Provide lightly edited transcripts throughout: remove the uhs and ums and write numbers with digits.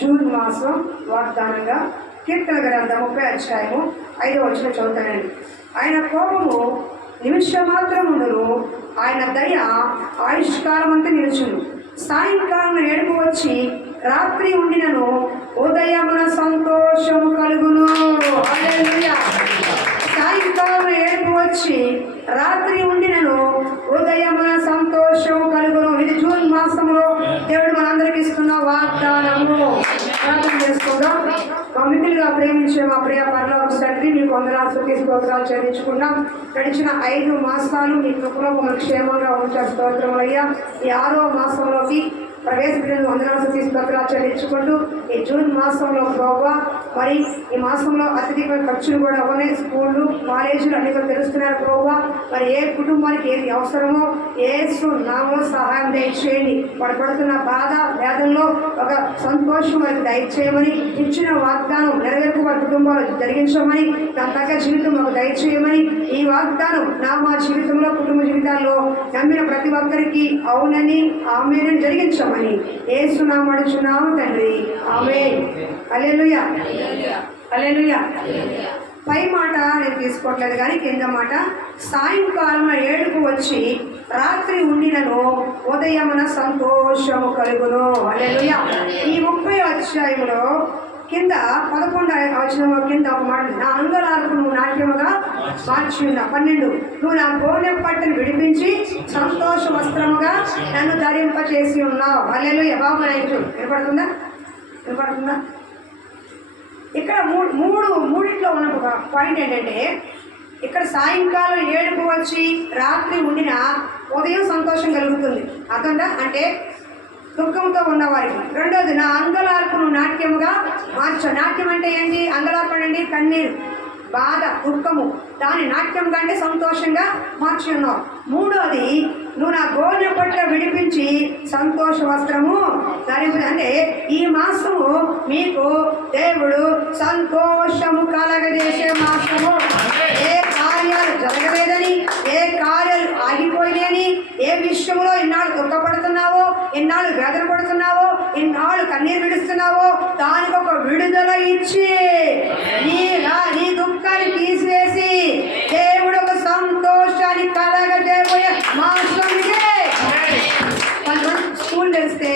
June మాసం వాగ్దానంగా కీర్తన గ్రంథం 30 అధ్యాయము 5వ వచనం చదువుతానండి. ఆయన కోపము నిమిషమాత్రముండును, ఆయన దయ ఆయుష్కాలమంతా నిలుచును. సాయంకాలం ఏడుపు వచ్చి రాత్రి ఉండినను, ఉదయమున సంతోషము కలుగును. హల్లెలూయా. సాయంకాలం ఏడుపు వచ్చి రాత్రి ఉండినను, ఉదయమున సంతోషం కలుగును. ఇది జూన్ మాసంలో దేవుడు మనందరికి ఇస్తున్న వాగ్దానము. ప్రార్థన చేసుకుందాం. మిత్రులుగా ప్రేమించే మా ప్రియ పరలోక తండ్రి, మీకు వందనాలు స్తుతి స్తోత్రాలు చెల్లించుకున్నాం. గడిచిన 5 మాసాలు మీ కృపలో మమ్మల్ని క్షేమంగా ఉంచారు. స్తోత్రములయ్యా. ఈ 6వ మాసంలోకి ప్రవేశపెట్టిన వందనాలు స్తుతి స్తోత్రాలు చెల్లించుకుంటూ ఈ జూన్ మాసంలో ప్రభువా, మరి ఈ మాసంలో అత్యధిక ఖర్చులు కూడా ఉన్నాయి. స్కూళ్ళు కాలేజీలు అన్ని కూడా తెలుస్తున్నారు ప్రభువా. మరి ఏ కుటుంబానికి ఏది అవసరమో యేసు నామములో సహాయం దయచేయండి. వాడు పడుతున్న బాధ వేదనలో ఒక సంతోషం వారికి దయచేయమని, ఇచ్చిన వాగ్దానం నెరవేర్పు వారి కుటుంబాలు జరిగించమని, దాని తగ్గ జీవితం మాకు దయచేయమని, ఈ వాగ్దానం మా జీవితంలో కుటుంబ జీవితాల్లో నమ్మిన ప్రతి ఒక్కరికి అవునని ఆమేనని జరిగించమని యేసు నామమున అడుగుచున్నాము తండ్రి. ఆమేన్. హల్లెలూయా. హల్లెలూయా. పై మాట నేను తీసుకోవట్లేదు కానీ కింద మాట, సాయంకాలం ఏడుపు వచ్చి రాత్రి ఉండినను, ఉదయమున సంతోషము కలుగును. హల్లెలూయా. ఈ 30వ అధ్యాయంలో కింద 11వ వచనం కింద ఒక మాట, నా అంగలాలకు నువ్వు నాట్యముగా మార్చి ఉన్నా. 12, నువ్వు నా గోనె పట్టును విడిపించి సంతోష వస్త్రముగా నన్ను ధరింపచేసి ఉన్నావు. హల్లెలూయా. బాబు వినపడుతుందా? వినపడుతుందా? ఇక్కడ మూడింట్లో ఉన్న ఒక పాయింట్ ఏంటంటే, ఇక్కడ సాయంకాలం ఏడుపు వచ్చి రాత్రి ఉండిన ఉదయం సంతోషం కలుగుతుంది. అర్థంగా అంటే దుఃఖంతో ఉన్నవారికి. రెండోది, నా అంగలార్పును నాట్యముగా మార్చు. నాట్యం అంటే ఏంటి? అంగలార్పణ అండి కన్నీరు, బాధ, దుఃఖము, దాని నాట్యంగా అంటే సంతోషంగా మార్చి ఉన్నావు. మూడోది, నువ్వు నా గోనె పట్ల విడిపించి సంతోష వస్త్రము ధరించు. అంటే ఈ మాసము మీకు దేవుడు సంతోషము కలగజేసే మాసము. ఏ కార్యాలు జరగలేదని, ఏ కార్యాలు ఆగిపోయినాయని, ఏ విషయంలో ఇన్నాళ్ళు దుఃఖపడుతున్నావో, ఇన్నాళ్ళు వేదన పడుతున్నావో, ఇన్నాళ్ళు కన్నీరు విడుస్తున్నావో దానికి ఒక విడుదల ఇచ్చి నీ దుఃఖాన్ని తీసివేసి దేవుడు ఒక సంతోషాన్ని కలగజేయబోయే మాసం ఇదే. కొంతమంది స్కూల్ తెలిస్తే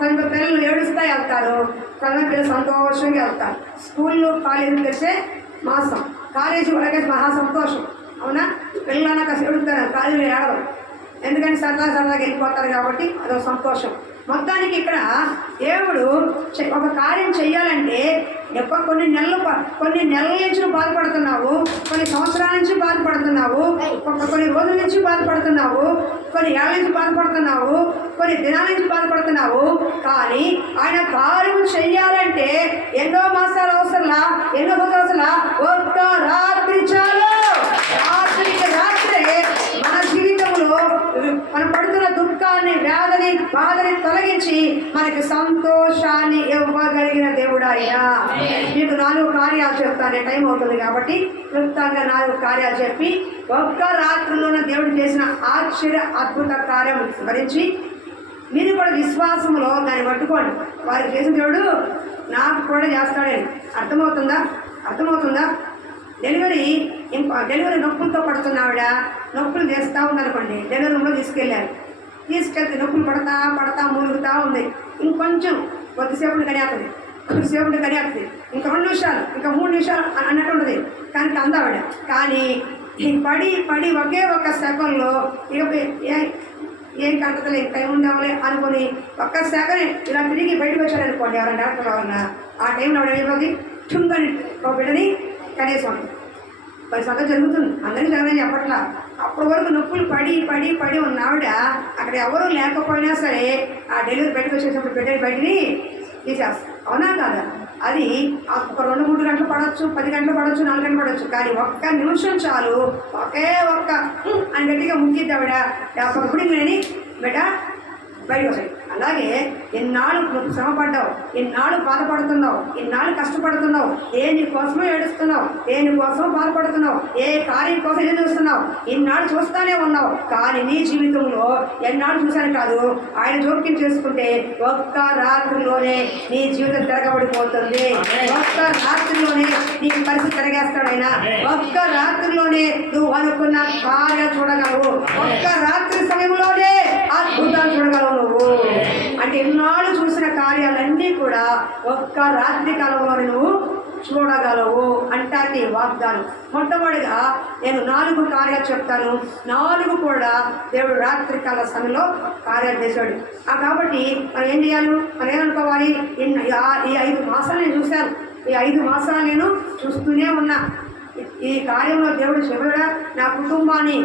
కొంత పిల్లలు ఏడుస్తాయి వెళ్తారు, కొంతమంది పిల్లలు సంతోషంగా వెళ్తారు. స్కూళ్ళు కాలేజీలు తెలిసే మాసం, కాలేజీ వాళ్ళకి మహా సంతోషం. అవునా? పిల్లలు కాస్త ఏడుస్తారు, కాలేజీలో ఏడవరు. ఎందుకంటే సరదాగా వెళ్ళిపోతారు కాబట్టి అదొక సంతోషం. మొత్తానికి ఇక్కడ దేవుడు ఒక కార్యం చెయ్యాలంటే కొన్ని నెలల నుంచి బాధపడుతున్నావు, కొన్ని సంవత్సరాల నుంచి బాధపడుతున్నావు, కొన్ని రోజుల నుంచి బాధపడుతున్నావు, కొన్ని ఏళ్ళ నుంచి బాధపడుతున్నావు, కొన్ని దినాల నుంచి బాధపడుతున్నావు. కానీ ఆయన కార్యం చెయ్యాలంటే ఎన్నో మాసాలు అవసరంలా, ఎన్నో రోజులు అవసరంలా, ఒక్క రాత్రి చాలు. రాత్రికి రాత్రే మన జీవితంలో మనం పడుతున్న దుఃఖాన్ని, వ్యాధిని, బాధని తొలగించి మనకి సంతోషాన్ని ఇవ్వగలిగిన దేవుడు ఆయన. మీకు 4 కార్యాలు చెప్తాను, టైం అవుతుంది కాబట్టి క్లుప్తంగా 4 కార్యాలు చెప్పి ఒక్క రాత్రిలోనే దేవుడు చేసిన ఆశ్చర్య అద్భుత కార్యం గురించి మీరు కూడా విశ్వాసంలో దాన్ని పట్టుకోండి. వారికి చేసిన దేవుడు నాకు కూడా చేస్తాడని. అర్థమవుతుందా? డెలివరీ నొప్పులతో పడుతున్న ఆవిడ నొప్పులు చేస్తూ ఉందనుకోండి, డెలివరీ రూమ్లో తీసుకెళ్తే నొప్పులు పడతా మూలుగుతూ ఉంది. ఇంకొంచెం కొద్దిసేపుని కనియాస్తుంది, ఇంకా 2 నిమిషాలు, ఇంకా 3 నిమిషాలు అన్నట్టు ఉంటుంది. కానీ అందావిడ. కానీ పడి ఒకే ఒక్క సెకండ్లో ఏం కంటతలే, టైం ఉందామలే అనుకుని ఒక్క సెకండ్ ఇలా తిరిగి బయటకు వచ్చారనుకోండి, ఎవరైనా డాక్టర్ కావాలన్నా ఆ టైంలో ఆవిడ ఏమైపోతుంది, చుంగని ఒక బిడ్డని కనీసం 10 శాతం జరుగుతుంది. అందరికీ జరగదని చెప్పట్లా. అప్పటి వరకు నొప్పులు పడి ఉన్న ఆవిడ అక్కడ ఎవరు లేకపోయినా సరే ఆ డెలివరీ బయటకు వచ్చేటప్పుడు బిడ్డని బయటని తీసేస్తారు. అవునా కాదా? అది ఒక 2-3 గంటలు పడవచ్చు, 10 గంటలు పడవచ్చు, 4 గంటలు పడవచ్చు. కానీ ఒక్క నిమిషం చాలు. ఒకే ఒక్క అని గట్టిగా ముక్కిద్ది ఆవిడ. అప్పుడు నేను బిడ్డ బయటకు వస్తాయి. అలాగే ఎన్నాళ్ళు నువ్వు శ్రమపడ్డావు, ఎన్నాళ్ళు బాధపడుతున్నావు, ఎన్నాళ్ళు కష్టపడుతున్నావు, దేని కోసమో ఏడుస్తున్నావు, దేని కోసమో బాధపడుతున్నావు, ఏ కార్యం కోసం ఎదురు చూస్తున్నావు, ఇన్నాళ్ళు చూస్తూనే ఉన్నావు. కానీ నీ జీవితంలో ఎన్నాళ్ళు చూశాను కాదు, ఆయన జోక్యం చేసుకుంటే ఒక్క రాత్రిలోనే నీ జీవితం తిరగబడిపోతుంది. ఒక్క రాత్రిలోనే నీ పరిస్థితి తిరగేస్తాడు ఆయన. ఒక్క రాత్రిలోనే నువ్వు అనుకున్న కార్యాలు చూడగలవు. ఒక్క రాత్రి సమయంలోనే అద్భుతాలు చూడగలవు నువ్వు. అంటే ఎన్నాళ్ళు చూసిన కార్యాలన్నీ కూడా ఒక్క రాత్రి కాలంలోనే నువ్వు చూడగలవు అంటానికి వాగ్దానం. మొట్టమొదటిగా నేను 4 కార్యాలు చెప్తాను. 4 కూడా దేవుడు రాత్రి కాల సమయంలో కార్యాలు చేశాడు. కాబట్టి మనం ఏం చేయాలి, మనం ఏమనుకోవాలి, ఈ 5 మాసాలు నేను చూశాను, ఈ 5 మాసాలు నేను చూస్తూనే ఉన్నా. ఈ కార్యంలో దేవుడు చూడడా, నా కుటుంబాన్ని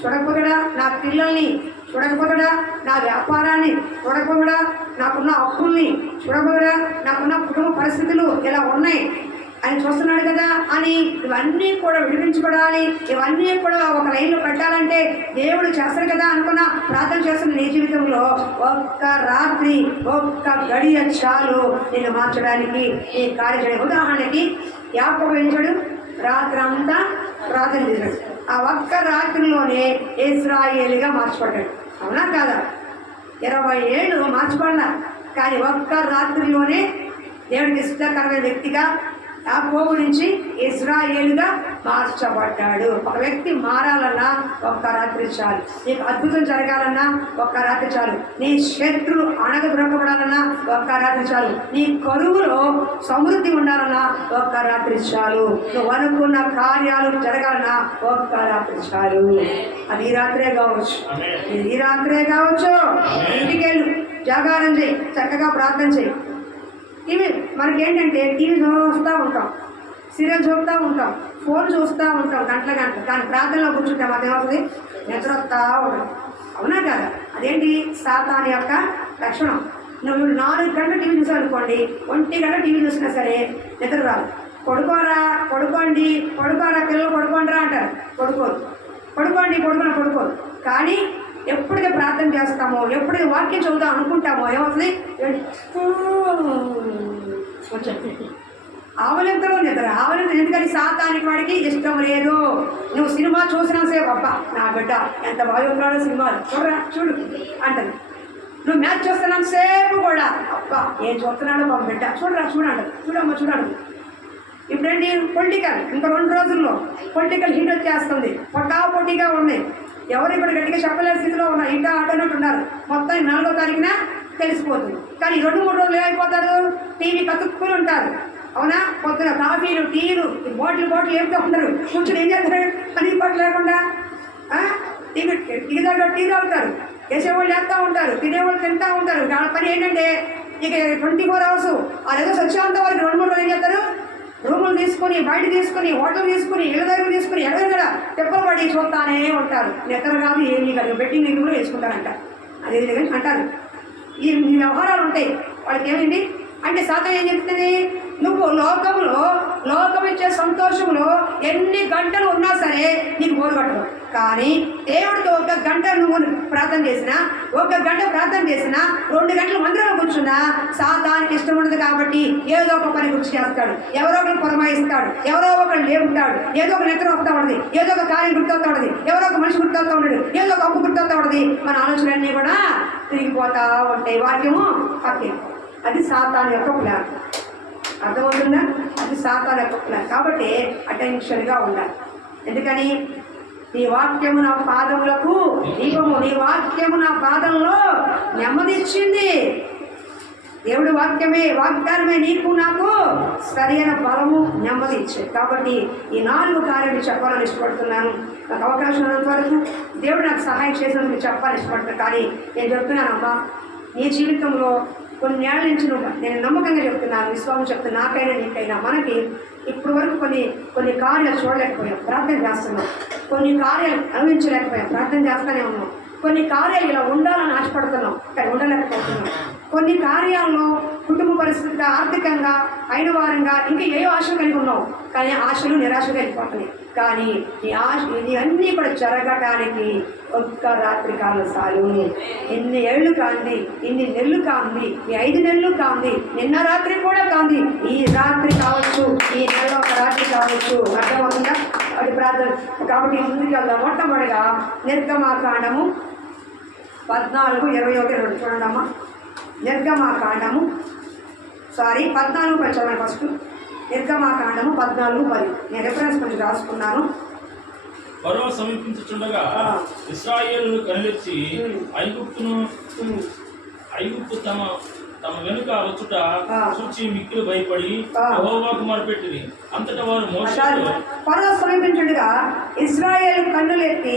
చూడకపోతాడా, నా పిల్లల్ని చూడకపోతాడా, నా వ్యాపారాన్ని చూడకపోతాడా, నాకున్న అప్పుల్ని చూడకపోతాడా, నాకున్న కుటుంబ పరిస్థితులు ఇలా ఉన్నాయి ఆయన చూస్తున్నాడు కదా అని ఇవన్నీ కూడా విడిపించబడాలి, ఇవన్నీ కూడా ఒక లైన్లో పెట్టాలంటే దేవుడు చేస్తాడు కదా అనుకున్న ప్రార్థన చేస్తున్న నీ జీవితంలో ఒక్క రాత్రి, ఒక్క గడియ చాలు నేను మార్చడానికి, ఈ కార్యం చేయడం. ఉదాహరణకి యాకోబు ఏం చేశాడు, రాత్రి అంతా ప్రార్థన చేశాడు. ఆ ఒక్క రాత్రిలోనే ఇశ్రాయేలుగా మార్చబడ్డాడు. అవునా కాదా? 20 ఏళ్ళు మార్చబడ్డా, కానీ ఒక్క రాత్రిలోనే దేవుడికి ఇష్టకరమైన వ్యక్తిగా యాకోబు నుంచి ఇశ్రాయేలుగా మార్చబడ్డాడు. ఒక వ్యక్తి మారాలన్నా ఒక్క రాత్రి చాలు. నీకు అద్భుతం జరగాలన్నా ఒక్క రాత్రి చాలు. నీ శత్రులు అణగదొరకబడాలన్నా ఒక్క రాత్రి చాలు. నీ కరువులో సమృద్ధి ఉండాలన్నా ఒక్క రాత్రి చాలు. నువ్వు అనుకున్న కార్యాలు జరగాలన్నా ఒక్క రాత్రి చాలు. అది ఈ రాత్రే కావచ్చు, ఇది ఈ రాత్రే కావచ్చు. ఇంటికెళ్ళు, జాగారం చేయి, చక్కగా ప్రార్థన చేయి. ఇవి మనకేంటంటే టీవీ చూస్తూ ఉంటాం, సీరియల్ చూస్తూ ఉంటాం, ఫోన్ చూస్తూ ఉంటాం గంటల గంటలు. కానీ ప్రార్థనలో కూర్చుంటాం, అదేమవుతుంది, నిద్ర వస్తూ ఉంటాం. అవునా కదా? అదేంటి సాతాను యొక్క లక్షణం. నువ్వు 4 గంటలు టీవీ చూసావు అనుకోండి, 1 గంట టీవీ చూసినా సరే నిద్ర రాదు. పడుకోరా, పడుకోండి, పడుకోరా పిల్లలు పడుకోండిరా అంటారు, పడుకోరు. పడుకోరు. కానీ ఎప్పుడైతే ప్రార్థన చేస్తామో, ఎప్పుడైతే వాక్యం చదువుతాం అనుకుంటామో ఏమవుతుంది, ఆవలింతలో నిద్ర. ఎందుకని సాతానికి వాడికి ఇష్టం లేదు. నువ్వు సినిమా చూసినా సేపు అబ్బా నా బిడ్డ ఎంత బాగా ఉన్నాడో సినిమాలు చూడు అంటారు. నువ్వు మ్యాచ్ చూస్తున్నాను సేపు కూడా అబ్బా ఏం చూస్తున్నాడో మా బిడ్డ చూడమ్మ. ఇప్పుడేంటి పొలిటికల్, ఇంకా 2 రోజుల్లో పొలిటికల్ హిట్ వచ్చేస్తుంది. పోటీగా ఉన్నాయి. ఎవరు ఇప్పుడు గట్టిగా చెప్పలేని స్థితిలో ఉన్నారు, ఇంటా ఆటోనట్టు ఉన్నారు. మొత్తం 4వ తారీఖున తెలిసిపోతుంది. కానీ 2-3 రోజులు ఏమైపోతారు, టీవీ కతుక్కుని ఉంటారు. అవునా? పొద్దున కాఫీలు, టీలు, బాటిల్ ఏమిటో ఉండరు. కూర్చొని ఏం చేస్తారు, పని పాటు లేకుండా టీ తాగుతారు, వేసేవాళ్ళు వేస్తూ ఉంటారు, తినేవాళ్ళు తింటూ ఉంటారు. వాళ్ళ పని ఏంటంటే ఇక 24 hours అదేదో వచ్చేంత వరకు 2-3 రోజులు ఏం చేస్తారు, రూములు తీసుకుని, బయట తీసుకుని, హోటల్ తీసుకుని, ఇళ్ళ దగ్గర తీసుకుని, ఎక్కడ తెప్పలు పడి చూస్తానే ఉంటారు. నిద్ర కాదు, ఏమీ కాదు, బెట్టింగ్ దగ్గర కూడా వేసుకుంటారంట. అదే విధంగా అంటారు. ఈ వ్యవహారాలు ఉంటాయి వాళ్ళకి. ఏమైంది అంటే సాతాను ఏం చెప్తుంది, నువ్వు లోకం ఇచ్చే సంతోషంలో ఎన్ని గంటలు ఉన్నా సరే నీకు బోరుగట్టదు. కానీ దేవుడితో 1 గంట నువ్వు ప్రార్థన చేసినా, 1 గంట ప్రార్థన చేసినా, 2 గంటలు మందిరంలో కూర్చున్నా సాతానికి ఇష్టం ఉండదు. కాబట్టి ఏదో ఒక పని గుర్తు చేస్తాడు, ఎవరో ఒకరు పురమాయిస్తాడు, ఎవరో ఒకరు లేపుతాడు, ఏదో ఒక నిద్ర వస్తూ ఉండదు, ఏదో ఒక కార్యం గుర్తవుతూ ఉండదు, ఎవరో ఒక మనిషి గుర్తవుతూ ఉండడు, ఏదో ఒక అప్పు గుర్తవుతూ ఉండదు. మన ఆలోచనలన్నీ కూడా తిరిగిపోతూ ఉంటాయి. వాక్యము పక్కే. అది సాతాను యొక్క ప్లాన్. అర్థమవుతుందా? అది సాతాను యొక్క ప్లాన్. కాబట్టి అటెన్షన్గా ఉండాలి. ఎందుకని నీ వాక్యము నా పాదములకు దీపము, నీ వాక్యము నా పాదంలో నెమ్మదిచ్చింది. దేవుడి వాగ్దానమే నీకు నాకు సరైన బలము, నెమ్మది ఇచ్చేది. కాబట్టి ఈ 4 కార్యాలు చెప్పాలని ఇష్టపడుతున్నాను. నాకు అవకాశం ఉన్నంత వరకు దేవుడు నాకు సహాయం చేసినందుకు చెప్పాలని ఇష్టపడతాను. కానీ నేను చెప్తున్నానమ్మా, నీ జీవితంలో కొన్ని ఏళ్ళ నుంచి నేను నమ్మకంగా చెప్తున్నాను, విశ్వాసం చెప్తున్నాను, నాకైనా నీకైనా మనకి ఇప్పుడు వరకు కొన్ని కార్యాలు చూడలేకపోయాం, ప్రార్థన చేస్తున్నాం. కొన్ని కార్యాలు అనుభవించలేకపోయాం, ప్రార్థన చేస్తూనే ఉన్నాం. కొన్ని కార్యాలు ఇలా ఉండాలని ఆశపడుతున్నాం, కానీ ఉండలేకపోతున్నాం. కొన్ని కార్యాల్లో కుటుంబ పరిస్థితిగా, ఆర్థికంగా, అయిన వారంగా ఇంకా ఏ ఆశలు కలిగి ఉన్నావు, కానీ ఆశలు నిరాశగా వెళ్ళిపోతున్నాయి. కానీ ఈ అన్నీ కూడా జరగటానికి ఒక్క రాత్రి కాలం చాలు. ఎన్ని ఏళ్ళు కాంది, ఇన్ని నెలలు కాంది, ఈ 5 నెలలు కాంది, నిన్న రాత్రి కూడా కాంది, ఈ రాత్రి కావచ్చు, ఈ నెల ఒక రాత్రి కావచ్చు. అర్థమవుతుందా? అది ప్రార్థన. కాబట్టి ముందుకు వెళ్దాం. మొట్టమొదటిగా నిర్గమాకాండము 14:21 చూడండి అమ్మా. నిర్గమాకాండము 14 చదవండి ఫస్ట్. నిర్గమాకాండము 14:10. నేను రెఫరెన్స్ కొంచెం రాసుకున్నాను. ఫరో సమీపించుచుండగా ఇశ్రాయేలును కనిపెట్టి ఐగుప్తు తమ వెనుక వచ్చుట చూచి మిక్కిలి భయపడి యెహోవాకు మొరపెట్టిరి. అంతటా వారు మోషేతో ఫరో సమీపించుండగా ఇశ్రాయేలు కన్నులెత్తి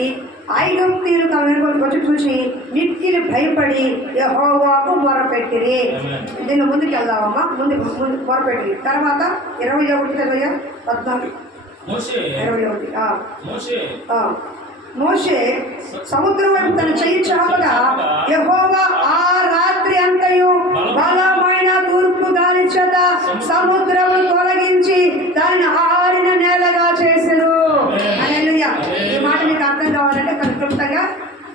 ఐగుప్తీయులు తమ వెనుక వచ్చి చూసి మిక్కిలి భయపడి యెహోవాకు మొరపెట్టిరి. దీన్ని ముందుకు వెళ్దామమ్మా. ముందు మొరపెట్టిరి. తర్వాత 21:14 మోషే సముద్రం వైపు తన చెయ్యి చాపగా యెహోవా ఆ రాత్రి అంతయు బలమైన తూర్పు గాలి చేత సముద్రము తొలగించి దానిని ఆరిన నేలగా చేసెను. హల్లెలూయా. ఈ మాట మీకు అర్థం కావాలంటే క్లుప్తంగా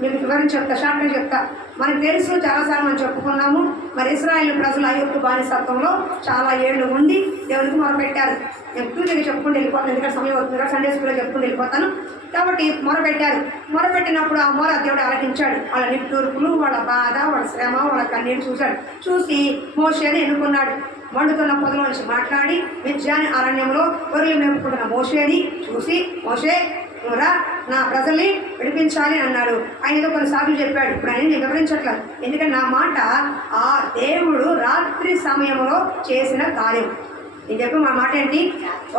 మీకు వివరించి చెప్తా, షార్ట్గా చెప్తా. మనకు తెలుసు, చాలాసార్లు మనం చెప్పుకున్నాము. మరి ఇశ్రాయేలు ప్రజలు ఐగుప్తు బానిసత్వంలో చాలా ఏళ్ళు ఉండి దేవునికి మొరపెట్టారు. నేను పూర్తిగా చెప్పుకుంటూ వెళ్ళిపోతాను, ఎందుకంటే సమయం అవుతుంది. సండే స్కూల్లో చెప్పుకుంటూ వెళ్ళిపోతాను. కాబట్టి మొరపెట్టారు. మొరపెట్టినప్పుడు ఆ మొర దేవుడు ఆలకించాడు. వాళ్ళ నిట్టూర్పులు, వాళ్ళ బాధ, వాళ్ళ శ్రమ, వాళ్ళ కన్నీరు చూశాడు. చూసి మోషేని ఎన్నుకున్నాడు. మండుతున్న పొదల నుంచి మాట్లాడి మిద్యాని అరణ్యంలో గొర్రెలు మేపుకుంటున్న మోషేని చూసి, మోషే నువ్వురా నా ప్రజల్ని విడిపించాలి అన్నాడు. ఆయన ఏదో కొన్ని సార్లు చెప్పాడు. ఇప్పుడు ఆయన నేను వివరించట్లేదు, ఎందుకంటే నా మాట ఆ దేవుడు రాత్రి సమయంలో చేసిన కార్యం. నేను చెప్పి మా మాట ఏంటి,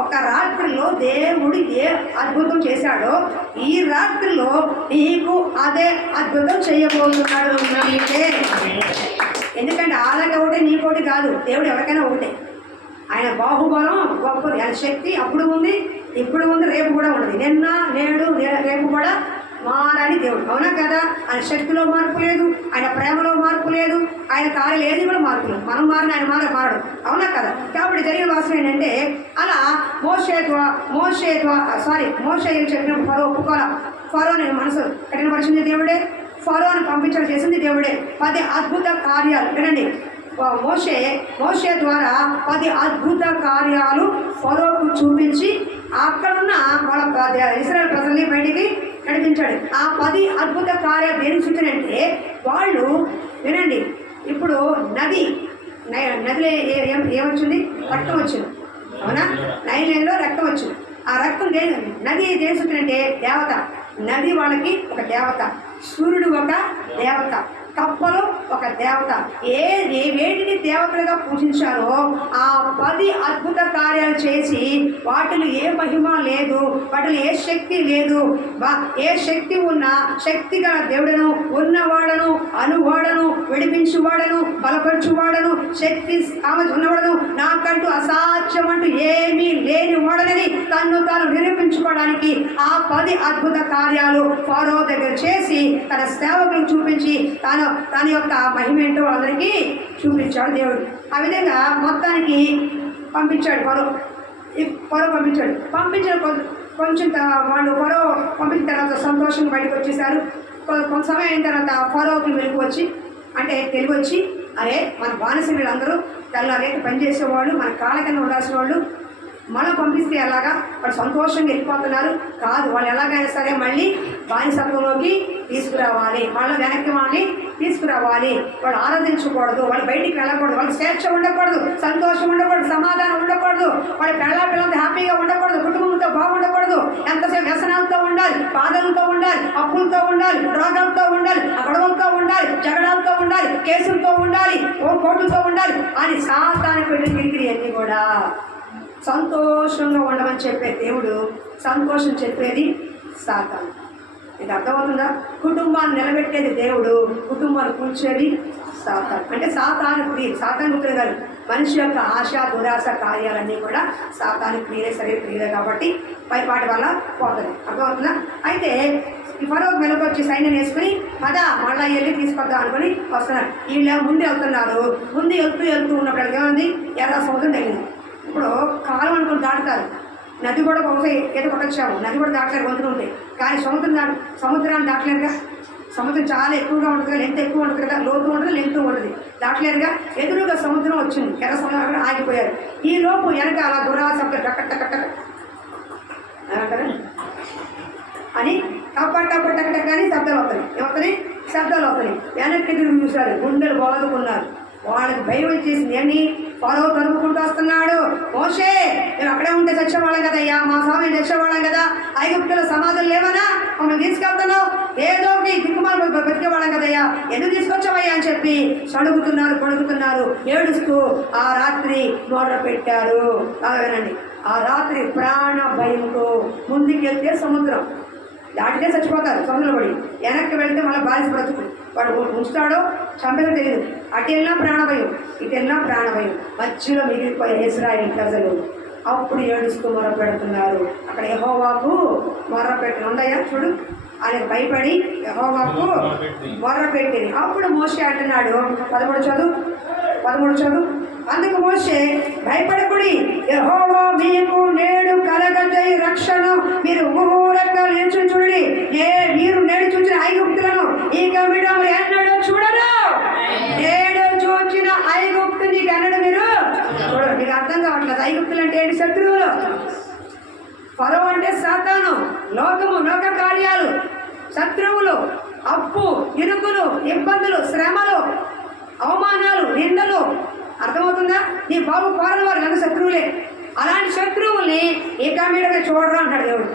ఒక రాత్రిలో దేవుడు ఏ అద్భుతం చేశాడో ఈ రాత్రిలో నీకు అదే అద్భుతం చేయబోతున్నాడు. ఎందుకంటే ఆలకి ఒకటే నీకోటి కాదు, దేవుడు ఎవరికైనా ఒకటే. ఆయన బాహుబలం గొప్పది, ఆయన శక్తి అప్పుడు ఉంది, ఇప్పుడు ఉంది, రేపు కూడా ఉన్నది. నిన్న నేడు రేపు కూడా మారని దేవుడు. అవునా కదా? ఆయన శక్తిలో మార్పు లేదు, ఆయన ప్రేమలో మార్పు లేదు, ఆయన కార్యాలు ఏది కూడా మార్పు లేదు. మనం మారిన ఆయన మారడు. అవునా కదా? కాబట్టి జరిగిన వాసన ఏంటంటే అలా మోషే చెప్పిన ఫరో ఒప్పుకోవాలా. ఫరోని మనసు కఠినపరిచింది దేవుడే, ఫరోని పంపించడం చేసింది దేవుడే. 10 అద్భుత కార్యాలు వినండి. మోషే ద్వారా 10 అద్భుత కార్యాలు ఫరోకు చూపించి అక్కడున్న వాళ్ళ ఇశ్రాయేలు ప్రజల్ని బయటికి నడిపించాడు. ఆ 10 అద్భుత కార్యాలు దేనికి సూచనంటే వాళ్ళు వినండి. ఇప్పుడు నదిలో ఏమొచ్చింది? రక్తం వచ్చింది. అవునా? నైలేలో రక్తం వచ్చింది. ఆ రక్తం నది దేని సూచనంటే దేవత. నది వాళ్ళకి ఒక దేవత, సూర్యుడు ఒక దేవత, కప్పలు ఒక దేవత. వేటిని దేవతలుగా పూజించారో ఆ 10 అద్భుత కార్యాలు చేసి వాటిలో ఏ మహిమ లేదు, వాటిలో ఏ శక్తి లేదు. ఏ శక్తి ఉన్నా శక్తి గల దేవుడను, ఉన్నవాడను, అనువాడను, విడిపించువాడను, బలపరచువాడను, శక్తి ఉన్నవాడను, నాకంటూ అసాధ్యం అంటూ ఏమీ లేని వాడనని తన్ను తాను నిరూపించుకోవడానికి ఆ 10 అద్భుత కార్యాలు ఫరో దగ్గర చేసి తన సేవకులకు చూపించి తన యొక్క మహిమ ఏంటో అందరికీ చూపించాడు దేవుడు. ఆ విధంగా మొత్తానికి పంపించాడు ఫరో పంపించిన కొంచెం వాళ్ళు ఫరో పంపించిన తర్వాత సంతోషంగా బయటకు వచ్చేసారు. కొంత సమయం అయిన తర్వాత ఫరోకి మెలకు వచ్చి, అంటే తెలివి వచ్చి, అరే మన బానిసలు అందరూ తెల్లారేక పనిచేసేవాళ్ళు, మన కాళ్ళ కింద ఉండాల్సిన వాళ్ళు, మనం పంపిస్తే ఎలాగా వాళ్ళు సంతోషంగా వెళ్ళిపోతున్నారు. కాదు, వాళ్ళు ఎలాగైనా సరే మళ్ళీ బానిసత్వంలోకి తీసుకురావాలి, వాళ్ళ వెనక్కి వాళ్ళని తీసుకురావాలి. వాళ్ళు ఆరాధించకూడదు, వాళ్ళు బయటికి వెళ్ళకూడదు, వాళ్ళకి స్వేచ్ఛ ఉండకూడదు, సంతోషం ఉండకూడదు, సమాధానం ఉండకూడదు, వాళ్ళ పిల్లలతో హ్యాపీగా ఉండకూడదు, కుటుంబంతో బాగుండకూడదు, ఎంతసేపు వ్యసనాలతో ఉండాలి, బాధలతో ఉండాలి, అప్పులతో ఉండాలి, రోగాలతో ఉండాలి, గొడవలతో ఉండాలి, జగడాలతో ఉండాలి, కేసులతో ఉండాలి, కోర్టులతో ఉండాలి అని సాతానికి పెట్టిన కిరికిరి అన్నీ కూడా. సంతోషంగా ఉండమని చెప్పే దేవుడు, సంతోషం చెప్పేది సాతాను. ఇది అర్థమవుతుందా? కుటుంబాన్ని నిలబెట్టేది దేవుడు, కుటుంబాన్ని కూర్చేది సాతాను. అంటే సాతాను క్రియలు, సాతాను క్రియలు కాదు, మనిషి యొక్క ఆశ, దురాశ కార్యాలన్నీ కూడా సాతాను క్రియలే, సరైన క్రియలే. కాబట్టి వాటి వల్ల పోతుంది. అర్థమవుతుందా? అయితే ఈ ఫరోకు మెలకు వచ్చి సైన్యం వేసుకుని పదా మళ్ళీ వెళ్ళి తీసుకొద్దాం అనుకుని వస్తున్నారు. వీళ్ళు ముందు వెళ్తున్నారు. ముందు వెళ్తూ ఉన్నప్పుడు ఏముంది, ఎర్ర సముద్రం తగ్గింది. ఇప్పుడు కాలం అనుకుని దాటుతారు, నది కూడా ఒకసారి ఏదో కొట్టొచ్చాము, నది కూడా దాటలేరు గొంతుకుంటే. కానీ సముద్రాన్ని దాటలేరుగా. సముద్రం చాలా ఎక్కువగా ఉంటుంది, లెంత్ ఎక్కువ ఉంటుంది కదా, లోతు ఉంటుంది, లెంత్ ఉంటుంది, దాటలేరుగా. ఎదురుగా సముద్రం వచ్చింది, ఎర్ర సముద్రం అక్కడ ఆగిపోయారు. ఈ లోపు వెనక అలా గుర్రాల శబ్దం టక్క టక్క టక్క అని టక్క అని శబ్దాలు వస్తాయి. ఏమవుతాయి? శబ్దాలు వస్తాయి. వెనక్కి తిరిగి చూశారు, గుండెలు బాదుకున్నారు. వాళ్ళకి భయం వచ్చేసింది. అని ఫరో కలుపుకుంటూ వస్తున్నాడు. మోషే, మేము అక్కడే ఉంటే చచ్చేవాళ్ళం కదయ్యా, మా స్వామి చచ్చేవాళ్ళం కదా, ఐగుప్తులో సమాధులు లేవనా, మమ్మల్ని తీసుకెళ్తున్నావు, ఏదో ఒకటి దిక్కుమాలు బతికేవాళ్ళం కదయ్యా, ఎందుకు తీసుకొచ్చావయ్యా అని చెప్పి పడుకుతున్నారు, ఏడుస్తూ ఆ రాత్రి మొదలు పెట్టారు. వినండి, ఆ రాత్రి ప్రాణ భయంతో ముందుకు వెళ్తే సముద్రం దాటితే చచ్చిపోతారు, సముద్రం పడి. వెనక్కి వెళ్తే మళ్ళీ బాలిసి బ్రతుకు, వాడు ఉంచుతాడో చంపేదో తెలియదు. అటు వెళ్ళినా ప్రాణభయం, ఇటు వెళ్ళినా ప్రాణభయం. మధ్యలో మిగిలిపోయే ఇశ్రాయేలు ప్రజలు అప్పుడు ఏడుస్తూ మొరపెడుతున్నారు. అక్కడ యెహోవాకు మొరపెట్టి ఉండయా చూడు, ఆయన భయపడి యెహోవాకు మొరపెట్టింది. అప్పుడు మోషే అంటున్నాడు, 13 చదువు. అందుకు మోషే, భయపడకుడి, యెహోవా మీకు నేడు కలగజేయు రక్షణ మీరు ఊరక నిలిచి చూడండి. మీరు నేడు చూసిన ఐగుప్తులను ఇక మీరు ఎన్నడూ చూడరు. నేడు చూసిన ఐగుప్తుని కన్నడ మీరు చూడరు. మీకు అర్థం కావట్లేదు. ఐగుప్తులు అంటే ఏంటి? శత్రువులు. ఫరో అంటే సాతాను, లోకము, లోక కార్యాలు, శత్రువులు, అప్పు, ఇరుకులు, ఇబ్బందులు, శ్రమలు, అవమానాలు, నిందలు. అర్థమవుతుందా? నీ బాబు కోరని వారు నన్ను శత్రువులే. అలాంటి శత్రువుల్ని ఇక మీద చూడరు అంటాడు దేవుడు.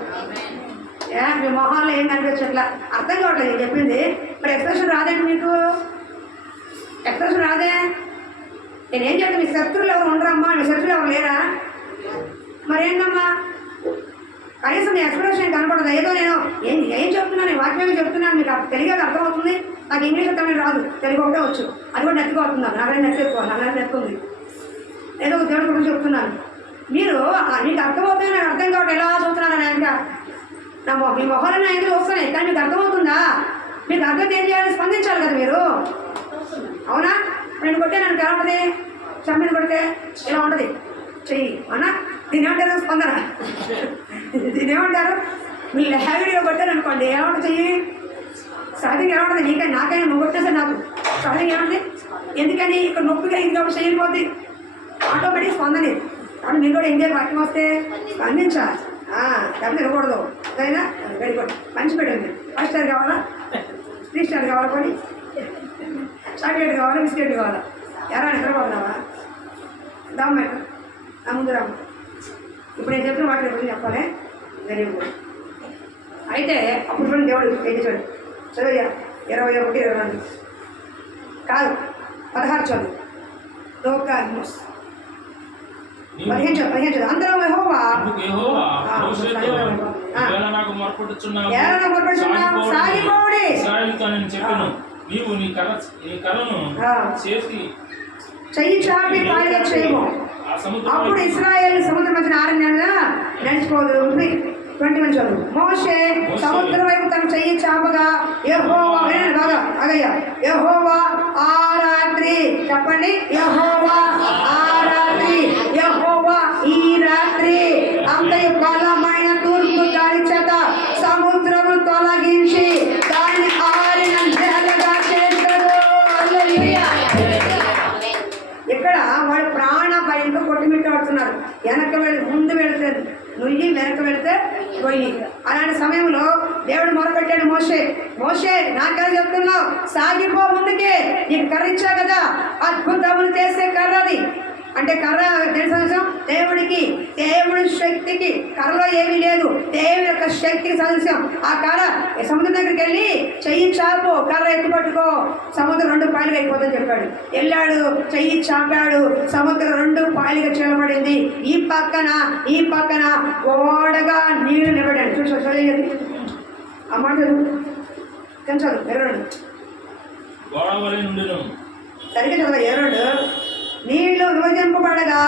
మీ మొహాల్లో ఏం కనిపించట్లా, అర్థం కావట్లేదు నేను చెప్పింది. మరి ఎక్స్ప్రెషన్ రాదండి మీకు? ఎక్స్ప్రెషన్ రాదే? నేనేం చెప్తాను, మీ శత్రువులు ఎవరు ఉండరమ్మా, మీ శత్రువులు ఎవరు లేరా? మరేంటమ్మా, కనీసం మీ ఎక్స్ప్రెషన్ కనపడదు. ఏదో నేను ఏం చెప్తున్నాను, వాక్యంగా చెప్తున్నాను, మీకు తెలుగు అర్థమవుతుంది. నాకు ఇంగ్లీష్ తమిళ రాదు, తెలుగు ఒకటే వచ్చు, అది కూడా నెట్టుకోతున్నాను. నాకైనా నెట్ ఎక్కువ, నాకు నెట్టుంది. ఏదో ఒక దేవుడి గురించి చెప్తున్నాను. మీరు మీకు అర్థమవుతుంది, నాకు అర్థం కావట్లేదు. ఎలా చూస్తున్నాను ఆయన మీ మొహాలు నా ఇంటికి వస్తున్నాయి, కానీ మీకు అర్థమవుతుందా? మీకు అర్థం ఏం చేయాలి? స్పందించాలి కదా మీరు, అవునా? నేను కొట్టే నన్ను ఎలా ఉంటుంది? చమ్మిని కొడితే ఎలా ఉంటుంది చెయ్యి, అవునా? దీని ఏమంటారు? స్పందన. దీని ఏమంటారు? మీరు హ్యాపీగా కొట్టారు అనుకోండి, ఎలా ఉంటుంది చెయ్యి? సహజంగా ఎలా ఉంటుంది? నాకైనా నువ్వు కొట్టేసా నాకు సహజంగా ఏమంటుంది? ఎందుకని ఇక్కడ నొప్పిగా ఇంకా చేయకపోతే ఆటోమేటిక్ స్పందన. కాబట్టి మీరు కూడా ఇండియా వాక్యం వస్తే స్పందించాలి, డబ్బులు ఇవ్వకూడదు. అదైనా వెరీ గుడ్, మంచి పెట్టండి. 5 స్టార్ కావాలా, 3 స్టార్ కావాలా, కొని చాక్లెట్ కావాలా, బిస్కెట్ కావాలా? ఎవరైనా నిద్రపోతున్నావా? దమ్మ నా ముందు రాము. ఇప్పుడు నేను చెప్పిన వాటి గురించి చెప్పాలి. Very good. అయితే అప్పుడు చూడండి, దేవుడు ఏది చూడండి, చదువు 21, 22 కాదు 16 చదువు. 15 చదువు. అందరూ యెహోవా సాగిపోవుడి. నీవు నీ కర్రను చెయ్యి చాపి పాయగా చేయము. అప్పుడు ఇశ్రాయేలు సముద్రం మధ్య ఆరణ్యంగా నడిచిపోదు. 21 చదువు. మోషే సముద్రం వైపు తన చెయ్యి చాపగా యెహోవా, బాగా అగయ్యా, యెహోవా ఆ రాత్రి, చెప్పండి, యెహోవా ఆ రాత్రి, యెహోవా ఈ రాత్రి అంతయు బలమైన తూర్పు గాలి చేత సముద్రము తొలగించి దాన్ని ఆరిన నేలగా చేస్తాడు. ఇక్కడ వాడు ప్రాణ భయంతో కొట్టుమిట్టాడుతున్నారు. ముందు వెళితే నుయ్యి, వెనక వెళితే గొయ్యి. అలాంటి సమయంలో దేవుడు మొరపెట్టాడు, మోషే నాకని చెప్తున్నావు, సాగిపో ముందుకే, నీకు కర్ర ఇచ్చా కదా, అద్భుతములు చేసే కర్రది. అంటే కర్ర తెలుసు, దేవుడి శక్తికి కర్రలో ఏమీ లేదు, దేవుడి యొక్క శక్తికి సదృశ్యం. ఆ కర్ర సముద్రం దగ్గరికి వెళ్ళి చెయ్యి చాపు, కర్ర ఎత్తి పట్టుకో, సముద్రం 2 పాయలుగా అయిపోతుందని చెప్పాడు. వెళ్ళాడు, చెయ్యి చాపాడు, సముద్రం 2 పాయలుగా చీలబడింది. ఈ పక్కన ఓడగా నీళ్లు నిలబడాడు. చూడండి ఆ మాట చదువు 22 సరిగ్గా చదువు 22. నీళ్లు విభజింపబడగా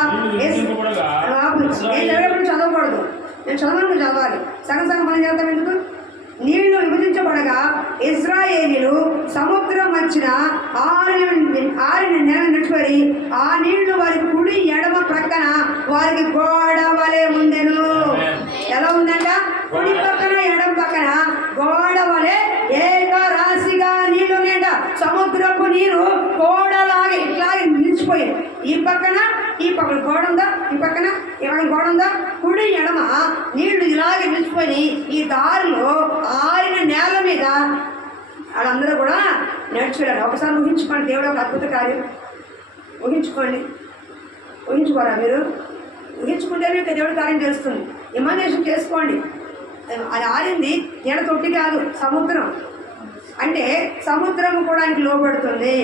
చదవకూడదు. నేను చదవాలి, సగం పని చేస్తాం ఎందుకు? నీళ్లు విభజించబడగా ఇశ్రాయేలీయులు సముద్రం మధ్యన 6 నెలలు నడిచిపోయి ఆ నీళ్లు వారి కుడి ఎడమ ప్రక్కన వారికి గోడ వలె ఉండెను. ఎలా ఉందంట? కుడి పక్కన ఎడమ పక్కన గోడ వలె ఏకరాశిగా నీళ్లు ఉన్నాయంట. సముద్రపు నీరు గోడలాగా ఇట్లాగే నిలిచిపోయాయి. ఈ పక్కన గోడ ఉందా, ఈ పక్కన గోడ ఉందా, కుడి ఎడమ నీళ్లు ఇలాగే నిలిచిపోయి ఈ దారిలో 6 నేల మీద వాళ్ళందరూ కూడా నడిచిపోయారు. ఒకసారి ఊహించుకోండి, దేవుడు ఒక అద్భుత కార్యం. ఊహించుకోరా మీరు? ఊహించుకుంటే మీకు దేవుడి కార్యం తెలుస్తుంది. ఇమాజినేషన్ చేసుకోండి. అది ఆరింది నీడ తొట్టి కాదు, సముద్రం. అంటే సముద్రం కూడా ఆయనకి లోబడుతుంది.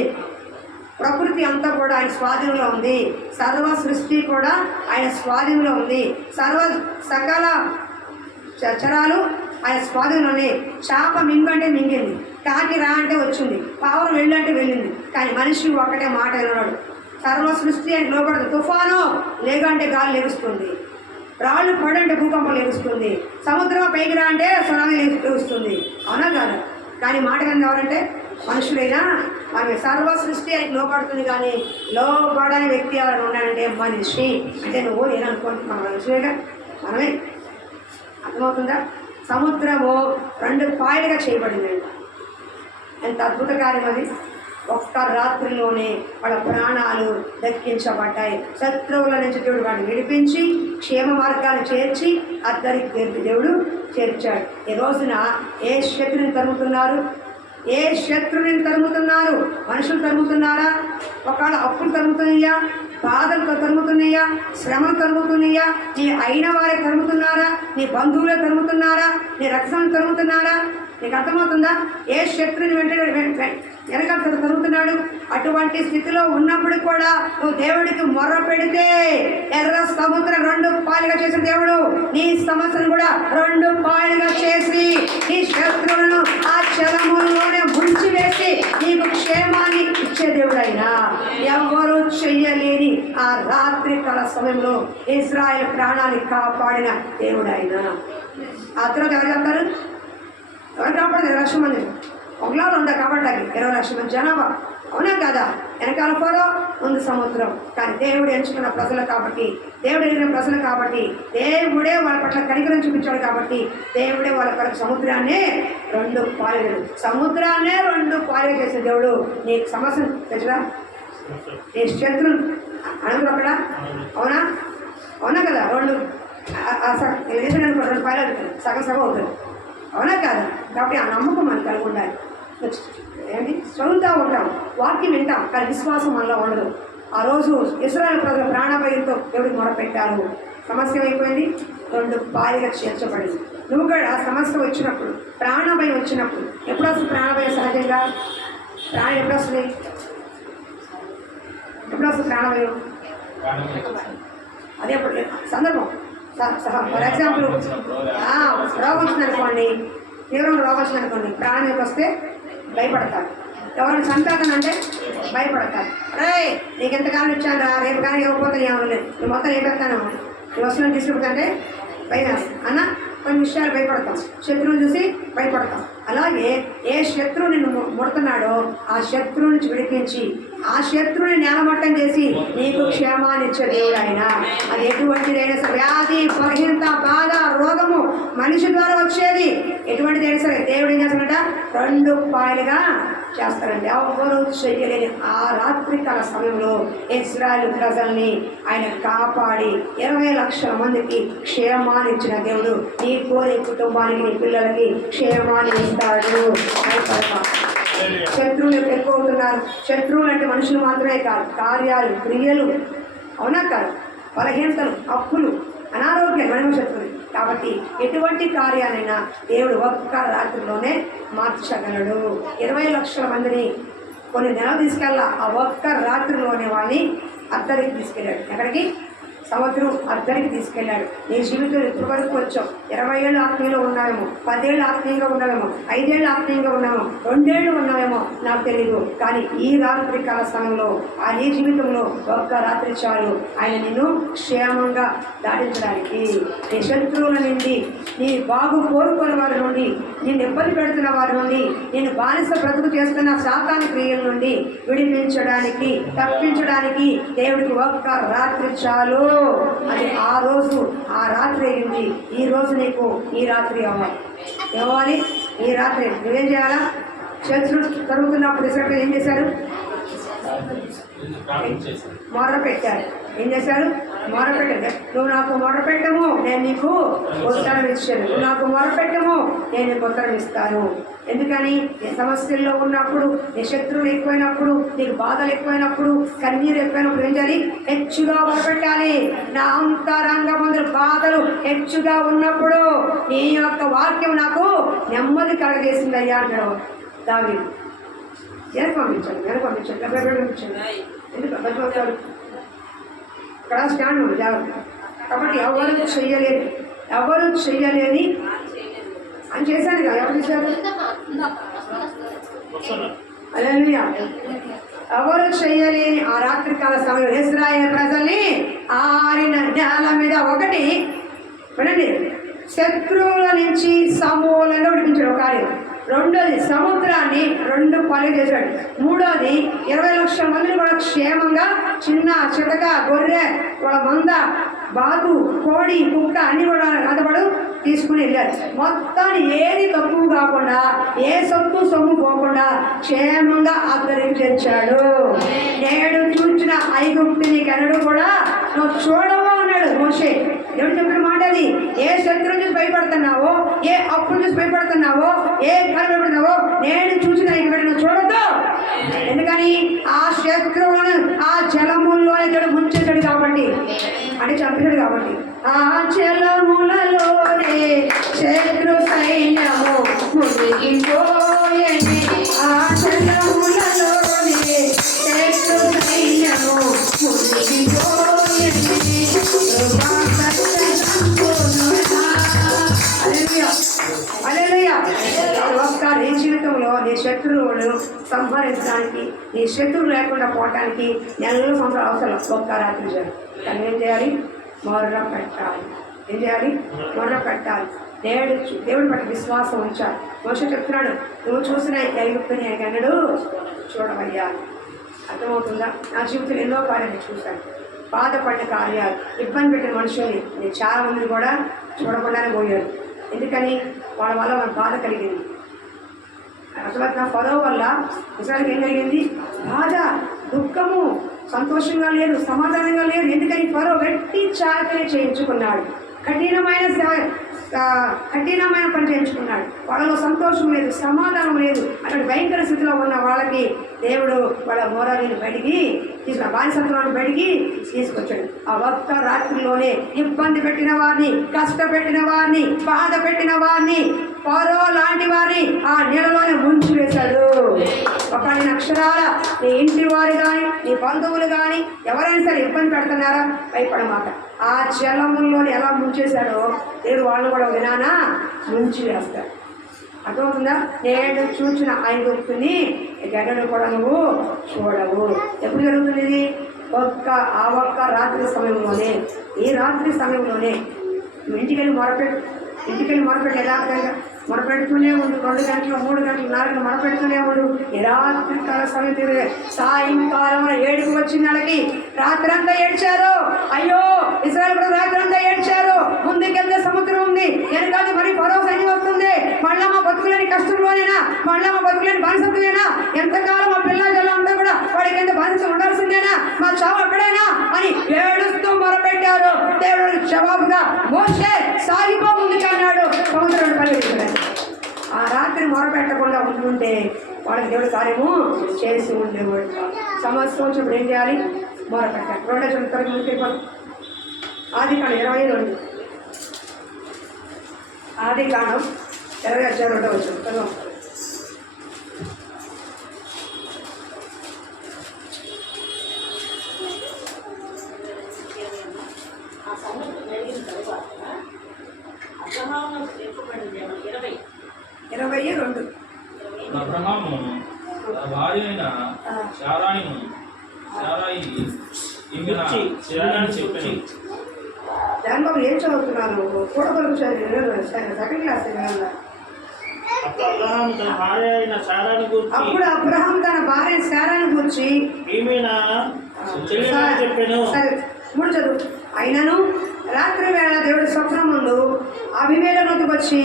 ప్రకృతి అంతా కూడా ఆయన స్వాధీనంలో ఉంది. సర్వ సృష్టి కూడా ఆయన స్వాధీనంలో ఉంది. సకల చరాలు ఆయన స్వాధీనంలో ఉన్నాయి. చేప మింగంటే మింగింది, కాకి రా అంటే వచ్చింది, పావురం వెళ్ళంటే వెళ్ళింది. కానీ మనిషి ఒక్కటే మాట విన్నాడు. సర్వ సృష్టి ఆయన లోపడుతుంది. తుఫాను లేగంటే గాలి లెగుస్తుంది, రాళ్ళు పడంటే భూకంపం లెగుస్తుంది, సముద్రం పైకి రా అంటే సునామీ లెగుస్తుంది. అవునా కాదు? కానీ మాట కానీ ఎవరంటే మనుషులైనా మనకి సర్వ సృష్టి ఆయనకి లోపడుతుంది. కానీ లోపడని వ్యక్తి ఎవరైనా ఉన్నాడంటే మనిషి. అంటే నువ్వు నేను అనుకోండి, మన మనుషులేగా, మనమే. అర్థమవుతుందా? సముద్రము 2 పాయలుగా చేయబడిందండి. ఎంత అద్భుత కార్యం అది! ఒక్క రాత్రిలోనే వాళ్ళ ప్రాణాలు దక్కించబడ్డాయి. శత్రువుల నుంచి దేవుడు వాడిని విడిపించి క్షేమ మార్గాలు చేర్చి అద్దరికి దేవుడు చేర్చాడు. ఈ రోజున ఏ శత్రుని తరుముతున్నారు? మనుషులు తరుముతున్నారా? ఒకవేళ అప్పులు తరుముతున్నాయా? బాధలు తరుముతున్నాయా? శ్రమలు తరుముతున్నాయా? నీ అయిన వారే తరుముతున్నారా? నీ బంధువులే తరుముతున్నారా? నీ రక్షణ తరుముతున్నారా? నీకు అర్థమవుతుందా? ఏ శత్రుని వెనక తరుగుతున్నాడు? అటువంటి స్థితిలో ఉన్నప్పుడు కూడా నువ్వు దేవుడికి మొర్ర పెడితే ఎర్ర సముద్రం 2 పాయలుగా చేసిన దేవుడు నీ సమస్యను కూడా 2 పాయలుగా చేసి నీ శత్రువులను ఆ చలములోనే ముంచివేసి నీకు క్షేమాన్ని ఇచ్చే దేవుడు. అయినా ఎవరు చెయ్యలేని ఆ రాత్రి కాల సమయంలో ఇశ్రాయేలు ప్రాణాన్ని కాపాడిన దేవుడు. అయినా ఆ తర్వాత ఎవరు చెప్తారు? ఎవరు కాపాడదు? 20 లక్షల మంది. ఒకలాగా ఉందా కాబట్టి 20 లక్షల మంది జనాభా. అవునా కదా? వెనకాల ఫరో, ముందు సముద్రం. కానీ దేవుడు ఎంచుకున్న ప్రజలు కాబట్టి, దేవుడు ఎరిగిన ప్రజలు కాబట్టి, దేవుడే వాళ్ళ పట్ల కనికరం చూపించాడు కాబట్టి దేవుడే వాళ్ళ పట్ల సముద్రాన్నే 2 పాయలు, సముద్రాన్నే 2 పాయలు చేసే దేవుడు. నీకు సమస్య తెచ్చడా? నీ శత్రులు అడుగులు అక్కడ. అవునా కదా? 2 పాయలు అవుతుంది, సగం అవుతుంది. అవునా కాదా? కాబట్టి ఆ నమ్మకం మనకు కలిగి ఉండాలి. చదువుతూ ఉంటాం, వాక్యం వింటాం, కానీ విశ్వాసం మనలో ఉండదు. ఆ రోజు ఇశ్రాయేలు ప్రజలు ప్రాణభయంతో దేవుడికి మొరపెట్టారు. సమస్య అయిపోయింది, 2 పాయలుగా చేర్చబడింది. నువ్వు కూడా ఆ సమస్య వచ్చినప్పుడు, ప్రాణభయం వచ్చినప్పుడు, ఎప్పుడు వస్తుంది ప్రాణభయం? సహజంగా ప్రాణం ఎప్పుడు వస్తుంది? ప్రాణభయం అదే సందర్భం. ఫర్ ఎగ్జాంపుల్ రోగం వచ్చిందనుకోండి, తీవ్రంగా రోగం వచ్చిందనుకోండి, ప్రాణానికి వస్తే భయపడతారు. ఎవరైనా చంపేతానంటే భయపడతారు. రే నీకు ఎంతకాలం ఇచ్చాను రా, రేపు కానీ ఇవ్వకపోతే నేను లేదు, నువ్వు మొత్తం ఏపెడతాను, నువ్వు వస్తున్నాను తీసుకుంటే భయం అన్న. కొన్ని విషయాలు భయపడతాం, శత్రువుని చూసి భయపడతాం. అలాగే ఏ శత్రువు నిన్ను ముడుతున్నాడో ఆ శత్రువు నుంచి విడిపించి ఆ శత్రువుని నేలమట్టం చేసి నీకు క్షేమాన్ని ఇచ్చే దేవుడు ఆయన. అది ఎటువంటిదైనా సరే, వ్యాధి, బలహీనత, బాధ, రోగము మనిషి ద్వారా వచ్చేది ఎటువంటిదైనా సరే దేవుడు ఏం చేస్తాడంట? 2 పాయలుగా చేస్తారండి. ఎవరు చెయ్యలేని ఆ రాత్రికాల సమయంలో ఇశ్రాయేలు ప్రజల్ని ఆయన కాపాడి 20 లక్షల మందికి క్షేమాన్ని ఇచ్చిన దేవుడు నీకు, నీ కుటుంబానికి, నీ పిల్లలకి క్షేమాన్ని ఇస్తాడు. శత్రువులు ఎక్కువ అవుతున్నారు. శత్రువులు అంటే మనుషులు మాత్రమే కాదు, కార్యాలు, క్రియలు. అవునా కాదు? బలహీనతలు, అప్పులు, అనారోగ్యం మనమ శత్రువులు. కాబట్టి ఎటువంటి కార్యాలైనా దేవుడు ఒక్క రాత్రిలోనే మార్చగలడు. 20 లక్షల మందిని కొన్ని నెలలు తీసుకెళ్ళా, ఆ ఒక్క రాత్రిలోనే వాళ్ళని అద్దరికి తీసుకెళ్ళాడు. ఎక్కడికి? సముద్రం అద్దరికి తీసుకెళ్ళాడు. నీ జీవితంలో ఇప్పుడు వరకు వచ్చావు. 20 ఏళ్ళు ఆత్మీయంలో ఉన్నావేమో, 10 ఏళ్ళు ఆత్మీయంగా ఉన్నావేమో, 5 ఏళ్ళు ఆత్మీయంగా ఉన్నామో, 2 ఏళ్ళు ఉన్నావేమో నాకు తెలియదు. కానీ ఈ రాత్రి కాల సమయంలో ఆ నీ జీవితంలో ఒక్క రాత్రి చాలు ఆయన నిన్ను క్షేమంగా దాటించడానికి. నీ శత్రువుల నుండి, నీ బాగు కోరుకునే వారి నుండి, నిన్ను ఇబ్బంది పెడుతున్న వారి నుండి, నేను బానిస బ్రతుకు చేస్తున్న సాతాను క్రియల నుండి విడిపించడానికి, తప్పించడానికి దేవుడికి ఒక్క రాత్రి చాలు. అది ఆ రోజు ఆ రాత్రి అయింది. ఈ రోజు నీకు ఈ రాత్రి అవ్వాలి. ఏమవ్వాలి? ఈ రాత్రి నువ్వేం చేయాలా? శత్రుడు జరుగుతున్నప్పుడు ఇసరు ఏం చేశారు? మొర్ర పెట్టారు. ఏం చేశారు? మొర్ర పెట్టారు. నువ్వు నాకు మొర్ర పెట్టము, నేను నీకు ఉత్తరం ఇచ్చాను. నువ్వు నాకు మొర్ర పెట్టము, నేను నీకు ఉత్తరం ఇస్తాను. ఎందుకని? నీ సమస్యల్లో ఉన్నప్పుడు, నీ శత్రువులు ఎక్కువైనప్పుడు, నీకు బాధలు ఎక్కువైనప్పుడు, కన్నీరు ఎక్కువైనప్పుడు ఏం చేయాలి? హెచ్చుగా మొరపెట్టాలి. నా అంతరంగమందు బాధలు హెచ్చుగా ఉన్నప్పుడు నీ యొక్క వాక్యం నాకు నెమ్మది కలగజేసింది అయ్యా అంటాడు దావీదు. వెనక పంపించండి, ఎందుకు బతిమతాడు? ఇక్కడ స్టాండ్ ఉంది జాగ్రత్త. కాబట్టి ఎవరు చెయ్యలేని అని చేశాను కదా. ఎవరు చేశారు? హల్లెలూయా. ఎవరు చెయ్యలేని ఆ రాత్రికాల సమయం ఇశ్రాయేలు ప్రజల్ని ఆరిన నేల మీద ఒకటి వినండి, శత్రువుల నుంచి సమూలంగా విడిపించాడు ఒక కార్యం. రెండోది సముద్రాన్ని 2 పాలు చేశాడు. మూడోది 20 లక్షల మందిని కూడా క్షేమంగా చిన్న చితక గొర్రె వాళ్ళ మంద బాగు కోడి కుక్క అన్ని కూడా అతడు తీసుకుని వెళ్ళారు. మొత్తాన్ని ఏది తక్కువ కాకుండా, ఏ సొత్తు సొమ్ము పోకుండా క్షేమంగా అద్దరికి తెచ్చాడు. నేడు చూసిన ఐగుప్తుని కనడు కూడా నువ్వు చూడవో అన్నాడు మోషే. దేవుడు చెప్పిన మాట అది. ఏ శత్రువు చూసి భయపడుతున్నావో, ఏ అప్పులు చూసి భయపడుతున్నావో, ఏ భయపడుతున్నావో నేను చూసిన నువ్వు చూడద్దు. ఎందుకని? ఆ శత్రువులను ఆ జలముల్లో ఇతడు ముంచేశాడు కాబట్టి, అని చంపినాడు కాబట్టి. ఆ జలములలోనే శత్రు సైన్యము మునిగిపోయేది. ఆ జలములలోనే శత్రు సైన్యము మునిగిపోయేది. ఒక్క నీ జీవితంలో నీ శత్రువులను సంహరించడానికి, నీ శత్రువు లేకుండా పోవటానికి నెలల సంవత్సరాలు అవసరం. ఒక్క రాత్రి చేయాలి. కానీ ఏం చేయాలి? మొర్ర పెట్టాలి. ఏం చేయాలి? మొర్ర పెట్టాలి. దేవుడి పట్ల విశ్వాసం ఉంచాలి. మోషే చెప్తున్నాడు, నువ్వు చూసిన ఐగుప్తుని అన్నాడు చూడవయ్యా. అర్థమవుతుందా? నా జీవితంలో ఎన్నో కార్యాలు చూశాను. బాధపడిన కార్యాలు, ఇబ్బంది పెట్టిన మనుషుల్ని నేను చాలా మందిని కూడా చూడకుండానే పోయాడు. ఎందుకని? వాళ్ళ వల్ల మనకు బాధ కలిగింది. అసలు నా ఫరో వల్ల నిజానికి ఏం కలిగింది? బాధ, దుఃఖము, సంతోషంగా లేదు, సమాధానంగా లేదు. ఎందుకని? ఫరో గట్టి చాకరీ చేయించుకున్నాడు, కఠినమైన పని చేయించుకున్నాడు. వాళ్ళలో సంతోషం లేదు, సమాధానం లేదు. అటువంటి భయంకర స్థితిలో ఉన్న వాళ్ళకి దేవుడు వాళ్ళ మోరాలిని బయటికి బానిసత్వాన్ని బయటికి తీసుకొచ్చాడు. ఆ ఒక్క రాత్రిలోనే ఇబ్బంది పెట్టిన వారిని, కష్టపెట్టిన వారిని, బాధ పెట్టిన వారిని, ఫరో లాంటి వారిని ఆ నీళ్ళలోనే ముంచి వేశాడు. ఒక అక్షరాల నీ ఇంటి వారు కానీ, నీ బంధువులు కానీ ఎవరైనా సరే ఇబ్బంది పెడుతున్నారా? భయపడమాట. ఆ జలముల్లోని ఎలా ముంచేశాడో దేవుడు వాళ్ళు కూడా వినానా ముంచి వేస్తాడు. అర్థమవుతుందా? నేను చూసిన ఐగుప్తుని గడ్డను కూడా నువ్వు చూడవు. ఎప్పుడు జరుగుతుంది ఇది? ఆ ఒక్క రాత్రి సమయంలోనే. ఈ రాత్రి సమయంలోనే ఇంటికెళ్ళి మొరపెట్టి యథార్థంగా మొరపెడుతూనే ఉండు. 2 గంటలు, 3 గంటలు, 4 గంటలు మొరపెడుతూనే ఉండు. ఈ రాత్రి కాల సమయం సాయంకాలం 7కు వచ్చిన వాళ్ళకి రాత్రంతా ఏడ్చారు. అయ్యో ఇశ్రాయేలు ప్రజలు రాత్రంతా ఏడ్చారు. ముందుకెళ్తే సముద్రం ఉంది, వెనకాల మరి ఫరో సైన్యం వస్తుంది. మళ్ళా మా బతుకులేని కష్టంలోనేనా, మళ్ళా మా బతుకులేని బానిసత్వేనా, ఎంతకాలం మా పిల్లల అంతా కూడా వాడికి ఎంత బానిస ఉండాల్సిందేనా, మా చావు అక్కడైనా అని ఏడుస్తూ మొరపెట్టారు. దేవుడు జవాబుగా మోషే సాగిపో ముందుకు అన్నాడు. సముద్రాన్ని పరిగెత్తాడు. ఆ రాత్రి మొరపెట్టకుండా ఉంటుంటే వాళ్ళకి దేవుడు కార్యము చేసి ఉండేవాడు. సంవత్సరం వచ్చినప్పుడు ఏం చేయాలి? మొరపెట్టాలి. 2 చెప్తారు ముందుకు. ఆదికాండం 25 ఆదికాండం 25:2 2 22. అబ్రహాము తన భార్య అయిన శారాయి ఈమె శారాయి చెప్పాను. జాన్బాబు ఏం చదువుతున్నాను? కూడబలుకు సెకండ్ క్లాస్ చదివాను. అప్పుడు అబ్రహాం తన భార్య శారాను గురించి మూడు చదువు. అయినను రాత్రి వేళ దేవుడి స్వప్నం ముందు అభిమేలనకు వచ్చి,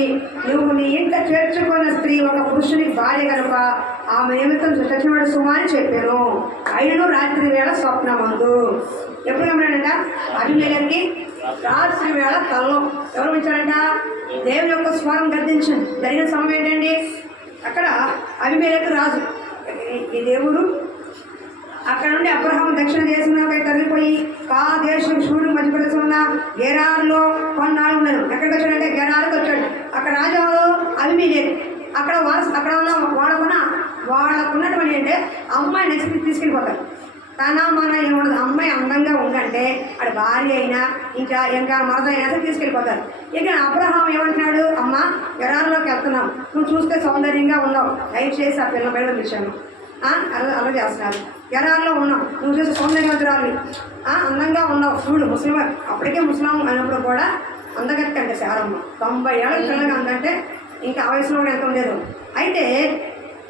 నువ్వు నీ ఇంట చేర్చుకున్న స్త్రీ ఒక పురుషునికి భార్య కనుక ఆమె నిమిత్తం చచ్చివాడు సుమా అని చెప్పాను. అయినను రాత్రి వేళ స్వప్నం ముందు ఎప్పుడు గమనంట? అభిమేలకి రాత్రి వేళ కల్లో ఎవరు ఇచ్చారంట? దేవుని యొక్క స్వరం గర్దించింది. జరిగిన సమయం ఏంటండి? అక్కడ అభిమేలకు రాజు ఈ దేవుడు అక్కడ నుండి అబ్రహాం దక్షిణ దేశంలోకి తరలిపోయి ఆ దేశం సూర్యుడు మధ్యప్రదేశ్ ఉన్న గెరారులో కొన్నాళ్ళు ఉన్నారు. ఎక్కడికి వచ్చాడంటే గెరారుకి వచ్చాడు. అక్కడ రాజు అభిమేలెకు. అక్కడ ఉన్న వాళ్ళకున్నటువంటి అంటే అమ్మాయి నెక్స్ట్ తీసుకెళ్ళిపోతారు. తన మన ఏముండదు. అమ్మాయి అందంగా ఉందంటే అది భార్య అయినా ఇంకా మరద అయినా సరే తీసుకెళ్ళిపోతారు. ఇక అబ్రహాం ఏమంటున్నాడు? అమ్మ గెరారులోకి వెళ్తున్నాం, నువ్వు చూస్తే సౌందర్యంగా ఉన్నావు, దయచేసి ఆ పిల్లల బయట పిలిచాను. అలా చేస్తున్నారు. గెరారులో ఉన్నావు, నువ్వు చూసి సౌందర్యవంతురాలి, అందంగా ఉన్నావు, చూడు ముస్లిం. అప్పటికే ముస్లిం అయినప్పుడు కూడా అందగత్తి అంటే శారమ్మ 90 ఏళ్ళ పిల్లగా అందంటే ఇంకా ఆ వయసులో కూడా ఎంత ఉండేది. అయితే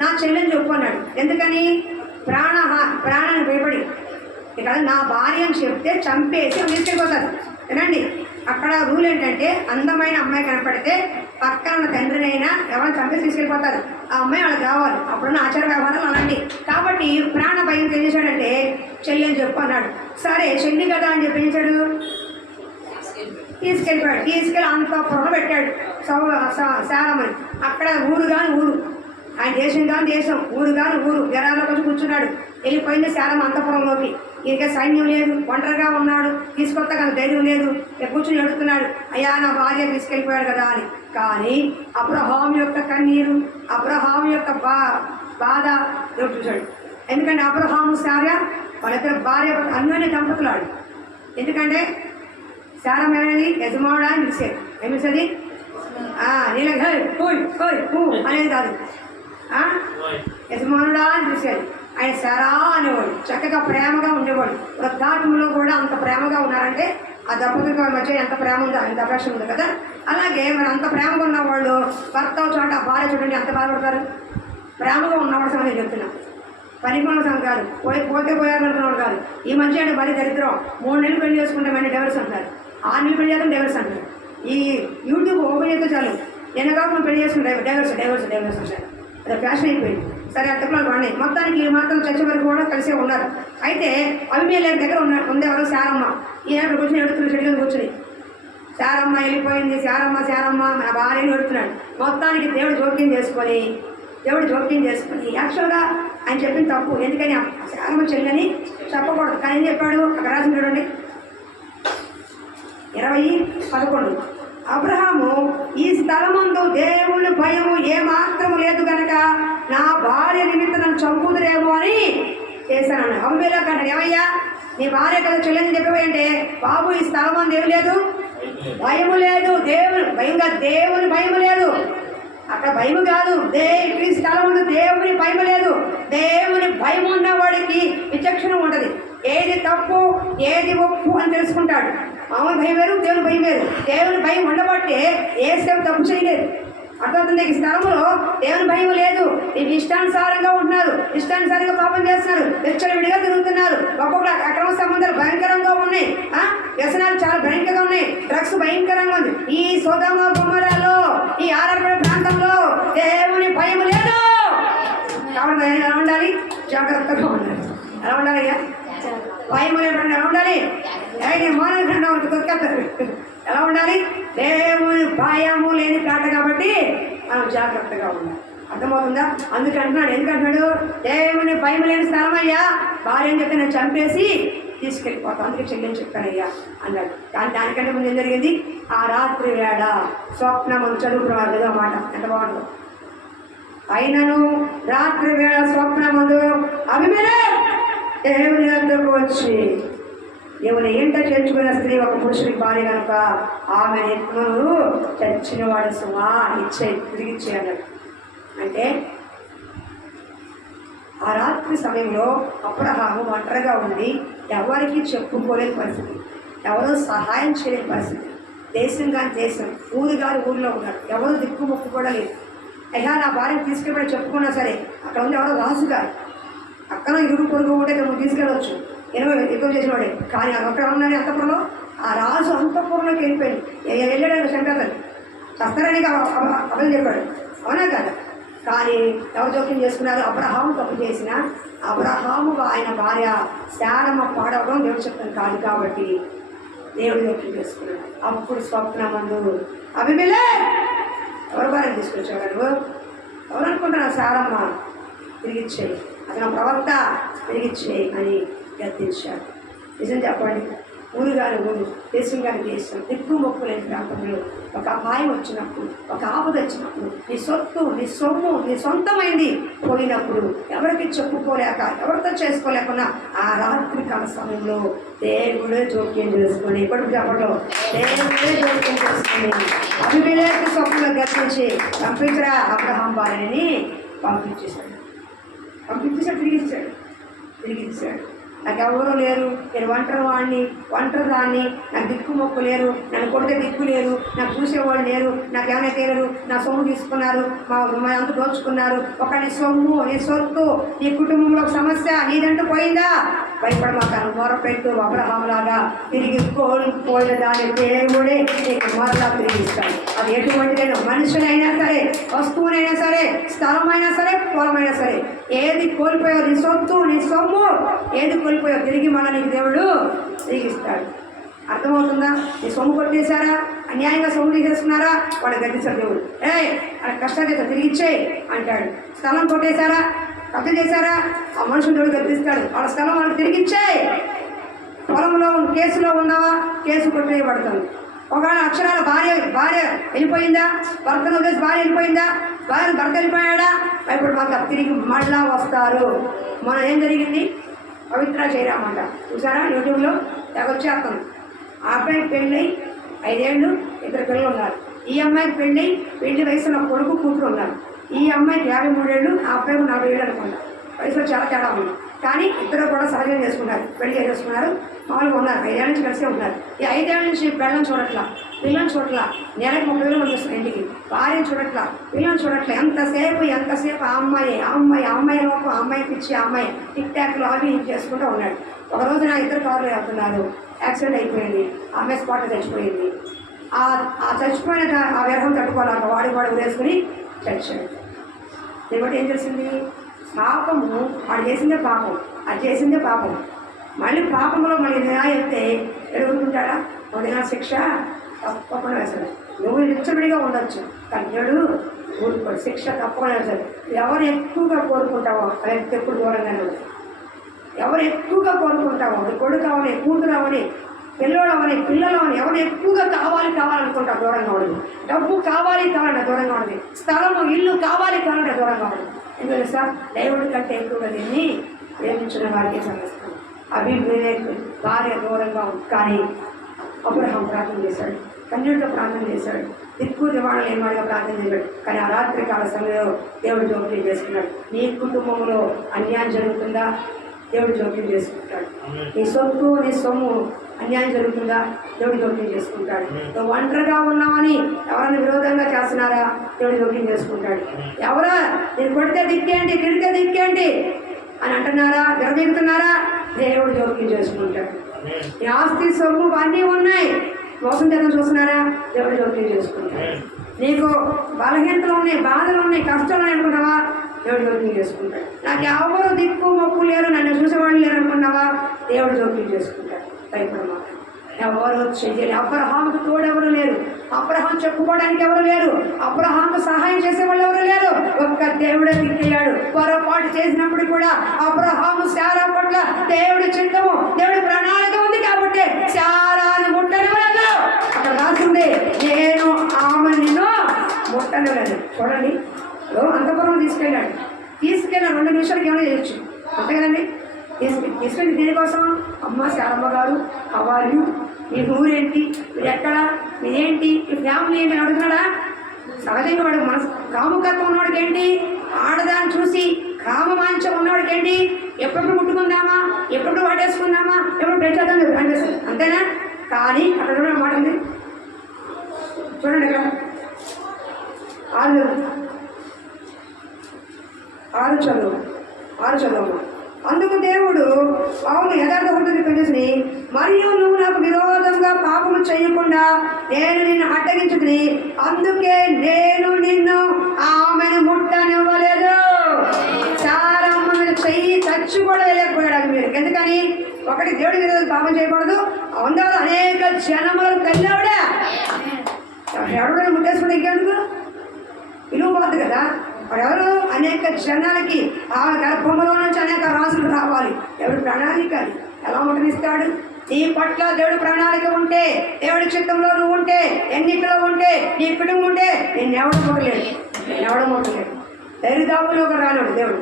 నా చెల్లెని చెప్పు అన్నాడు. ఎందుకని? ప్రాణాన్ని భయపడి. ఇక్కడ నా భార్య అని చెప్తే చంపేసి తీసుకెళ్ళిపోతారు. వినండి, అక్కడ రూల్ ఏంటంటే అందమైన అమ్మాయి కనపడితే పక్కన ఉన్న తండ్రినైనా ఎవరైనా చంపేసి తీసుకెళ్ళిపోతారు. ఆ అమ్మాయి వాళ్ళకి కావాలి. అప్పుడున్న ఆచార వ్యవహారాలు అలాంటి. కాబట్టి ప్రాణ భయం ఏం చేశాడంటే చెల్లి అని చెప్పు అన్నాడు. సరే చెల్లి కదా అని చెప్పి ఏం చేశాడు? తీసుకెళ్ళిపోయాడు. తీసుకెళ్ళి అంతఃపురంలో పెట్టాడు శారమని. అక్కడ ఊరు కాని ఊరు, ఆయన దేశం కాని దేశం, ఊరు కాని ఊరు. గెరాలోకి వచ్చి కూర్చున్నాడు. వెళ్ళిపోయింది శారమ అంతఃపురంలోకి. ఇక సైన్యం లేదు, ఒంటరిగా ఉన్నాడు, తీసుకొస్తా కానీ ధైర్యం లేదు. కూర్చుని అడుగుతున్నాడు, అయ్యా నా భార్య తీసుకెళ్ళిపోయాడు కదా అని. కానీ అబ్రహాం యొక్క కన్నీరు, అబ్రహాం యొక్క బాధ దేవుడు చూశాడు. ఎందుకంటే అబ్రహాము శార వాళ్ళిద్దరు భార్య అన్యోన్య దంపతులాడు. ఎందుకంటే శారం అనేది యజమానుడా అని పిలిచేది. ఏం పిలిచేది? నీళ్ళ అనేది కాదు, యజమానుడా అని పిలిచేది. ఆయన శారా అనేవాడు. చక్కగా ప్రేమగా ఉండేవాడు. వృద్ధాత్మలో కూడా అంత ప్రేమగా ఉన్నారంటే ఆ దంపతుల మధ్య ఎంత ప్రేమ ఉందో, ఎంత అపేక్ష ఉంది కదా. అలాగే మరి అంత ప్రేమగా ఉన్నవాళ్ళు భర్త చోట భార్య చూడండి ఎంత బాధపడతారు. ప్రేమగా ఉన్నవాడు సమయం చెప్తున్నాను, పనికొన్న సంగతి కాదు. పోతే పోయారనుకున్నాడు కాదు. ఈ మధ్య అంటే మరి దరిద్రం. 3 నెలలు పెళ్లి చేసుకుంటే మళ్ళీ డైవర్స్ అంటారు, 6 నెలలు పెళ్లి చేస్తాం డైవర్స్ అంటారు. ఈ యూట్యూబ్ ఓపెన్ చేస్తే చాలు ఎనగా మనం పెళ్లి చేసుకుంటే డైవర్స్ అంటారు. అది ఫ్యాషన్ అయిపోయింది. సరే అర్థకులు పడినాయి. మొత్తానికి ఈ మాత్రం చర్చ వరకు కూడా కలిసే ఉన్నారు. అయితే అభిమేలెకు దగ్గర ఉండేవారు శారమ్మ. ఈయన కూర్చొని ఎడుతున్న చెట్టు కూర్చుని శారమ్మ వెళ్ళిపోయింది, శారమ్మ మన భార్యని ఎడుతున్నాడు. మొత్తానికి దేవుడు జోక్యం చేసుకొని యాక్చువల్గా ఆయన చెప్పిన తప్పు. ఎందుకని శారమ్మ చెల్లని చెప్పకూడదు. కానీ ఏం చెప్పాడు అక్కడ రాసిన చూడండి 20:11. అబ్రహాము ఈ స్థలమందు దేవుని భయము ఏమాత్రము లేదు కనుక నా భార్య నిమిత్తం నన్ను చంపుదురేమో అని చేశాను. అభిమేలెకు అంటాడు, ఏమయ్యా నీ భార్య కదా చెల్లెని చెప్పేయంటే, బాబు ఈ స్థలం అందు ఏమి లేదు, భయము లేదు. దేవుని భయము లేదు. అక్కడ భయము కాదు, ఈ స్థలం ఉంది దేవుని భయము లేదు. దేవుని భయం ఉన్నవాడికి విచక్షణ ఉంటుంది. ఏది తప్పు ఏది ఒప్పు అని తెలుసుకుంటాడు. మామూలు భయం వేరు, దేవుని భయం వేరు. దేవుని భయం ఉండబట్టే ఏ సేవ తప్పు చేయలేదు. అర్థమవుతుంది. ఈ స్థలంలో దేవుని భయం లేదు. ఇది ఇష్టానుసారంగా ఉంటున్నారు, ఇష్టానుసారంగా పాపం చేస్తున్నారు, విడిగా తిరుగుతున్నారు. ఒక్కొక్కరు అక్రమ సంబంధాలు భయంకరంగా ఉన్నాయి, వ్యసనాలు చాలా భయంకరంగా ఉన్నాయి, డ్రగ్స్ భయంకరంగా ఉంది. ఈ సొదొమ గొమొర్రాలో, ఈ ఆరాధన ప్రాంతంలో దేవుని భయం లేదు. కాబట్టి ఎలా ఉండాలి? జాగ్రత్తగా ఉండాలి. ఎలా ఉండాలి అయ్యా? భయం లేకుండా ఎలా ఉండాలి? ఎలా ఉండాలి? దేవుని భయము లేని కాట కాబట్టి మనం జాగ్రత్తగా ఉండాలి. అర్థమవుతుందా? అందుకంటున్నాడు. ఎందుకంటున్నాడు? దేవుని భయం లేని స్థలం అయ్యా, భార్య అని చెప్పి నేను చంపేసి తీసుకెళ్ళిపోతాను, అందుకే చెల్లిని చెప్పానయ్యా అన్నాడు. కానీ దానికంటే ముందు ఏం జరిగింది? ఆ రాత్రి వేళ స్వప్నం చదువుకున్నాడు కదా మాట, ఎంత బాగుంటుందో. అయినను రాత్రి వేళ స్వప్నమందు అభిమేలెకు దేవుని వద్దకు వచ్చి, దేవుని ఇంట చేర్చుకున్న స్త్రీ ఒక పురుషుడికి భార్య కనుక ఆమె ఎత్తును చచ్చినవాడు సుమా తిరిగిచ్చే అన్నాడు. అంటే ఆ రాత్రి సమయంలో అబ్రహాము ఒంటరిగా ఉండి ఎవరికి చెప్పుకోలేని పరిస్థితి, ఎవరో సహాయం చేయలేని పరిస్థితి, దేశం కానీ దేశం, ఊరు కానీ ఊరిలో ఉన్నారు, ఎవరు దిక్కు మొక్కు కూడా లేదు. అయ్యా నా భార్యను తీసుకెళ్ళి చెప్పుకున్నా సరే అక్కడ ఉంది ఎవరో రాజు గారు, అక్కడ ఇరుగు పొరుగు ఉంటే నువ్వు తీసుకెళ్ళవచ్చు, ఎక్కువ చేసినవాడే. కానీ అక్కడ ఉన్నాడు అంతపురంలో, ఆ రాజు అంతపురంలోకి వెళ్ళిపోయింది. వెళ్ళాడు శంకర్ చస్తారని అబద్ధం చెప్పాడు, అవునా కదా? కానీ ఎవరు జోక్యం చేసుకున్నారు? అబ్రహాము తప్పు చేసిన అబ్రహాము ఆయన భార్య శారమ్మ పాడవడం దేవుడు చెప్తాను కాదు కాబట్టి దేవుడు జోక్యం చేసుకున్నాడు. అప్పుడు స్వప్నమందు అబీమెలెకు ఎవరు భార్యను తీసుకొచ్చాడు? నువ్వు ఎవరు అనుకుంటున్నావు? శారమ్మ తిరిగిచ్చేయి, అతను ప్రవక్త తిరిగిచ్చేయి అని గద్దించాడు. నిజం చెప్పండి, ఊరు గారి ఊరు, దేశం గారి దేశం, దిక్కు మొక్కు లేని ప్రాంతంలో ఒక అపాయం వచ్చినప్పుడు, ఒక ఆపద వచ్చినప్పుడు, నీ సొత్తు నీ సొమ్ము నీ సొంతమైంది పోయినప్పుడు ఎవరికి చెప్పుకోలేక ఎవరితో చేసుకోలేకున్నా ఆ రాత్రికాల సమయంలో దేవుడే జోక్యం చేసుకొని, ఇప్పుడు చెప్పట్లో దేవుడే జోక్యం చేసుకొని అబీమెలెకు స్వప్నంలో గర్తించి పంపించరా అబ్రహాం భార్యని పంపించేశాడు. తిరిగిచ్చాడు. నాకు ఎవరూ లేరు, నేను ఒంటరి వాడిని, ఒంటరి దాన్ని, నాకు దిక్కు మొక్కు లేరు, నన్ను కొడితే దిక్కు లేరు, నాకు చూసేవాళ్ళు లేరు, నాకు ఏమైనా తేలరు, నా సొమ్ము తీసుకున్నారు, మా అంతా దోచుకున్నారు, ఒక నీ సొమ్ము నీ సొత్తు నీ కుటుంబంలో ఒక సమస్య నీదంటూ పోయిందా? భయపడమాతాను, మొరపెట్టు అబ్రహాములాగా తిరిగి కోల్పోయిన దాని దేవుడే నీకు మరలా తిరిగిస్తాడు. అది ఎటువంటిదైనా మనుషులైనా సరే, వస్తువునైనా సరే, స్థలమైనా సరే, పొలమైనా సరే, ఏది కోల్పోయావు నీ సొత్తు నీ సొమ్ము ఏది కోల్పోయావు తిరిగి మళ్ళీ నీకు దేవుడు తిరిగిస్తాడు. అర్థమవుతుందా? నీ సొమ్ము కొట్టేశారా, అన్యాయంగా సొమ్ము తీసేసుకున్నారా, వాడు గద్దిస్తాడు దేవుడు. కష్టాలు చేత తిరిగిచ్చేయి అంటాడు. స్థలం కొట్టేశారా, కబ్జా చేశారా, ఆ మనుషులు దేవుడు గద్దిస్తాడు. వాళ్ళ స్థలం వాళ్ళు తిరిగిచ్చేయి. పొలంలో కేసులో ఉన్నావా, కేసు కొట్టేయబడుతుంది. ఒకవేళ అక్షరాల భార్య వెళ్ళిపోయిందా, భర్తను వదిలేసి భార్య వెళ్ళిపోయిందా, భర్త వెళ్ళిపోయాడా, ఇప్పుడు మాకు తిరిగి మళ్ళా వస్తారు. మనం ఏం జరిగింది? పవిత్ర చేయరామంట చూసారా యూట్యూబ్లో తెగొచ్చేస్తాను. ఆ అబ్బాయికి పెళ్ళి 5 ఏళ్ళు 2 పిల్లలు ఉన్నారు. ఈ అమ్మాయికి పెళ్లి వయసులో కొడుకు కూతురు ఉన్నారు. ఈ అమ్మాయికి 53 ఏళ్ళు, ఆ అబ్బాయికి 40 ఏళ్ళు అనుకుంటా. వయసులో చాలా తేడా ఉంది. కానీ ఇద్దరు కూడా సహజంగా చేసుకున్నారు, పెళ్లి చేసేసుకున్నారు, మామూలుగా ఉన్నారు. 5 ఏళ్ళ నుంచి కలిసే ఉన్నారు. ఈ 5 ఏళ్ళ నుంచి పిల్లలను చూడట్లా, నెలకు 30,000 పంపిస్తారు ఇంటికి. భార్యను చూడట్లా, పిల్లలను చూడట్లా. ఎంతసేపు ఆ అమ్మాయి లోపం, ఆ అమ్మాయి పిచ్చి, ఆ అమ్మాయి టిక్ టాక్లు అవి చేసుకుంటూ ఉన్నాడు. ఒక రోజు నా 2 కార్లు వెళ్తున్నారు, యాక్సిడెంట్ అయిపోయింది, ఆ అమ్మాయి స్పాట్లో చచ్చిపోయింది. ఆ చచ్చిపోయిన ఆ వ్యర్థం తట్టుకోలేక వాడు వేసుకుని చచ్చాడు. దీన్ని ఏం చేసింది? పాపము, వాడు చేసిందే పాపం, అది చేసిందే పాపం. మళ్ళీ పాపంలో మళ్ళీ న్యాయతే ఎదుర్కొంటాడా? వదిన శిక్ష తప్పకుండా వేస్తాడు. నువ్వు నిచ్చబడిగా ఉండొచ్చు, కన్యుడు ఊరుకోడు, శిక్ష తప్పకుండా వేస్తాడు. ఎవరు ఎక్కువగా కోరుకుంటావో అది ఎప్పుడు దూరంగానే ఉంటుంది. ఎవరు ఎక్కువగా కోరుకుంటావో, అది కొడుకు అవని, కూతురు అవని, పిల్లలు పిల్లలని ఎవరు ఎక్కువగా కావాలనుకుంటావు దూరంగా ఉండదు. డబ్బు కావాలంటే దూరంగా ఉండదు. స్థలము ఇల్లు కావాలంటే దూరంగా ఉండదు. ఎందుకు తెలుసా? దేవుడి కంటే ఎక్కువగా దీన్ని ప్రేమించిన వారికి సమస్తాను. అబీమెలెకు భార్య దూరంగా ఉంది. కానీ అబ్రహాం ప్రార్థన చేశాడు, కన్యుడితో ప్రార్థన చేశాడు, దిక్కు దివాణం లేనివాడిగా ప్రార్థన చేశాడు. కానీ ఆ రాత్రి కాల సమయంలో దేవుడు జోక్యం చేసుకున్నాడు. నీ కుటుంబంలో అన్యాయం జరుగుతుందా? దేవుడు జోక్యం చేసుకుంటాడు. నీ సొత్తు నీ సొమ్ము అన్యాయం జరుగుతుందా? దేవుడు జోక్యం చేసుకుంటాడు. నువ్వు ఒంటరిగా ఉన్నావని ఎవరైనా విరోధంగా చేస్తున్నారా? దేవుడు జోక్యం చేసుకుంటాడు. ఎవరా నేను కొడితే దిక్కేంటి, తిడితే దిక్కేంటి అని అంటున్నారా, విరమిస్తున్నారా? దేవుడు జోక్యం చేసుకుంటాడు. నీ ఆస్తి సొమ్ము అన్నీ ఉన్నాయి, మోసం చేద్దాం చూస్తున్నారా? దేవుడు జోక్యం చేసుకుంటాడు. నీకు బలహీనతలు ఉన్నాయి, బాధలు ఉన్నాయి, కష్టాలు ఉన్నాయి అనుకున్నావా? దేవుడు జోక్యం చేసుకుంటాడు. నాకు ఎవరు దిక్కు మొక్కు లేరు, నన్ను చూసేవాళ్ళు లేరు అనుకున్నావా? దేవుడు జోక్యం చేసుకుంటాడు. భయపడమాట ఎవరు చెయ్యాలి. అబ్రహాముకు తోడెవరు లేరు, అబ్రహాం చెప్పుకోవడానికి ఎవరు లేరు, అబ్రహాంకు సహాయం చేసేవాళ్ళు ఎవరు లేరు. ఒక్క దేవుడే దిక్కయ్యాడు. పొరపాటు చేసినప్పుడు కూడా అబ్రహాము శారా పట్ల దేవుడి చిత్తము, దేవుడి ప్రణాళిక ఉంది కాబట్టి శారాను ముట్టనివ్వలేదు. అక్కడ రాసింది, నేను ఆమె నిన్ను ముట్టనివ్వలేదు. చూడండి, అంతపురం తీసుకెళ్ళి 2 నిమిషాలకి ఏమైనా చేయొచ్చు, అంతే కదండి. తీసుకెళ్ళి దీనికోసం అమ్మ శారమ్మ గారు అవ్వాలి, మీ ఊరేంటి, మీరు ఎక్కడ, మీదేంటి, మీ ఫ్యామిలీ ఏంటి అని అడుగుతున్నాడా? సహజంగా వాడు మనసు కాముకత్వం ఉన్నవాడికి ఏంటి, ఆడదాన్ని చూసి కామమాంచం ఉన్నవాడికి ఏంటి, ఎప్పుడెప్పుడు ముట్టుకుందామా, ఎప్పుడు వాడేసుకుందామా, ఎప్పుడు పెంచేద్దాం అనిపిస్తుంది, అంతేనా? కానీ అక్కడ కూడా మాట ఉంది చూడండి, ఇక్కడ 6 చదువు. అందుకు దేవుడు అవును యథార్థ హృదయాన్ని పెంచేసి, మరియు నువ్వు నాకు విరోధంగా పాపము చేయకుండా నేను నిన్ను అడ్డగించుకుని, అందుకే నేను నిన్ను ఆమెను ముట్టనివ్వలేదు. చాలా మంది చెయ్యి టచ్ కూడా వేయలేకపోయాడు మీరు. ఎందుకని? ఒకటి దేవుడి విరోధం పాపం చేయకూడదు, అందరూ అనేక జనములకు తల్లివాడా ఎవరు ముట్టేసుకుంటే ఇంకెందుకు విలువ పోద్దు కదా. ఎవరు అనేక జనాలకి ఆ గర్భంలో నుంచి అనేక రాసులు రావాలి. దేవుడు ప్రణాళిక అది ఎలా ముట్టనిస్తాడు? నీ పట్ల దేవుడు ప్రణాళిక ఉంటే, దేవుడి చిత్తంలో నువ్వు ఉంటే, ఎన్నికలో ఉంటే, నీ కుటుంబం ఉంటే నిన్నెవడం ముట్టలేడు. దరిదాపులోకి రాలేడు దేవుడు.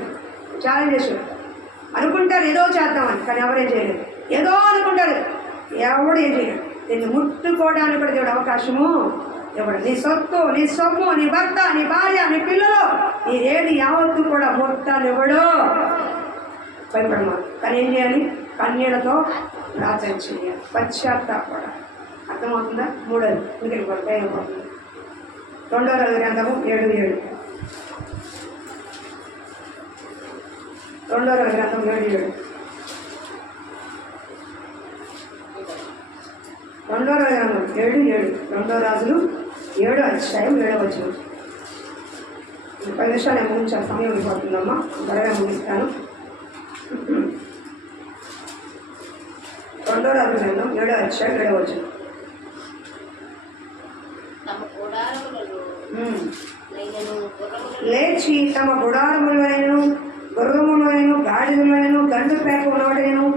ఛాలెంజ్ చేశాడు. అనుకుంటారు ఏదో చేద్దామని, కానీ ఎవరేం చేయలేదు. ఏదో అనుకుంటారు, ఎవడు ఏం చేయలేదు. నిన్ను ముట్టుకోవడానికి కూడా దేవుడు అవకాశము ఎవడు. నీ సొత్తు, నీ సొమ్ము, నీ భర్త, నీ భార్య, నీ పిల్లలు, నీదేది యావత్తు కూడా ముట్టనివ్వడు. భయపడమా. కానీ ఏం చేయాలి? కన్యలతో ప్రార్థన చేయాలి, పశ్చాత్తాపడాలి. అర్థమవుతుందా? 3 ఇంటికి పడితే అయిపోతుంది. 2వ గ్రంథము 7:7. 2వ గ్రంథం 7:7. 2వ గ్రంథం 7:7. 2వ రాజులు 7వ అధ్యాయం 7వ వచనం. 10 నిమిషాలు నేను ముగించాను, సమయం అయిపోతుందమ్మా, త్వరగా ముగిస్తాను. 2వ రాజుల గ్రంథం 7వ అధ్యాయం 7వ వచనం. లేచి తమ గుడారములైనను, గుర్రములైనను, గాడిదలైనను, గండు పేక ఉన్నవాడైనను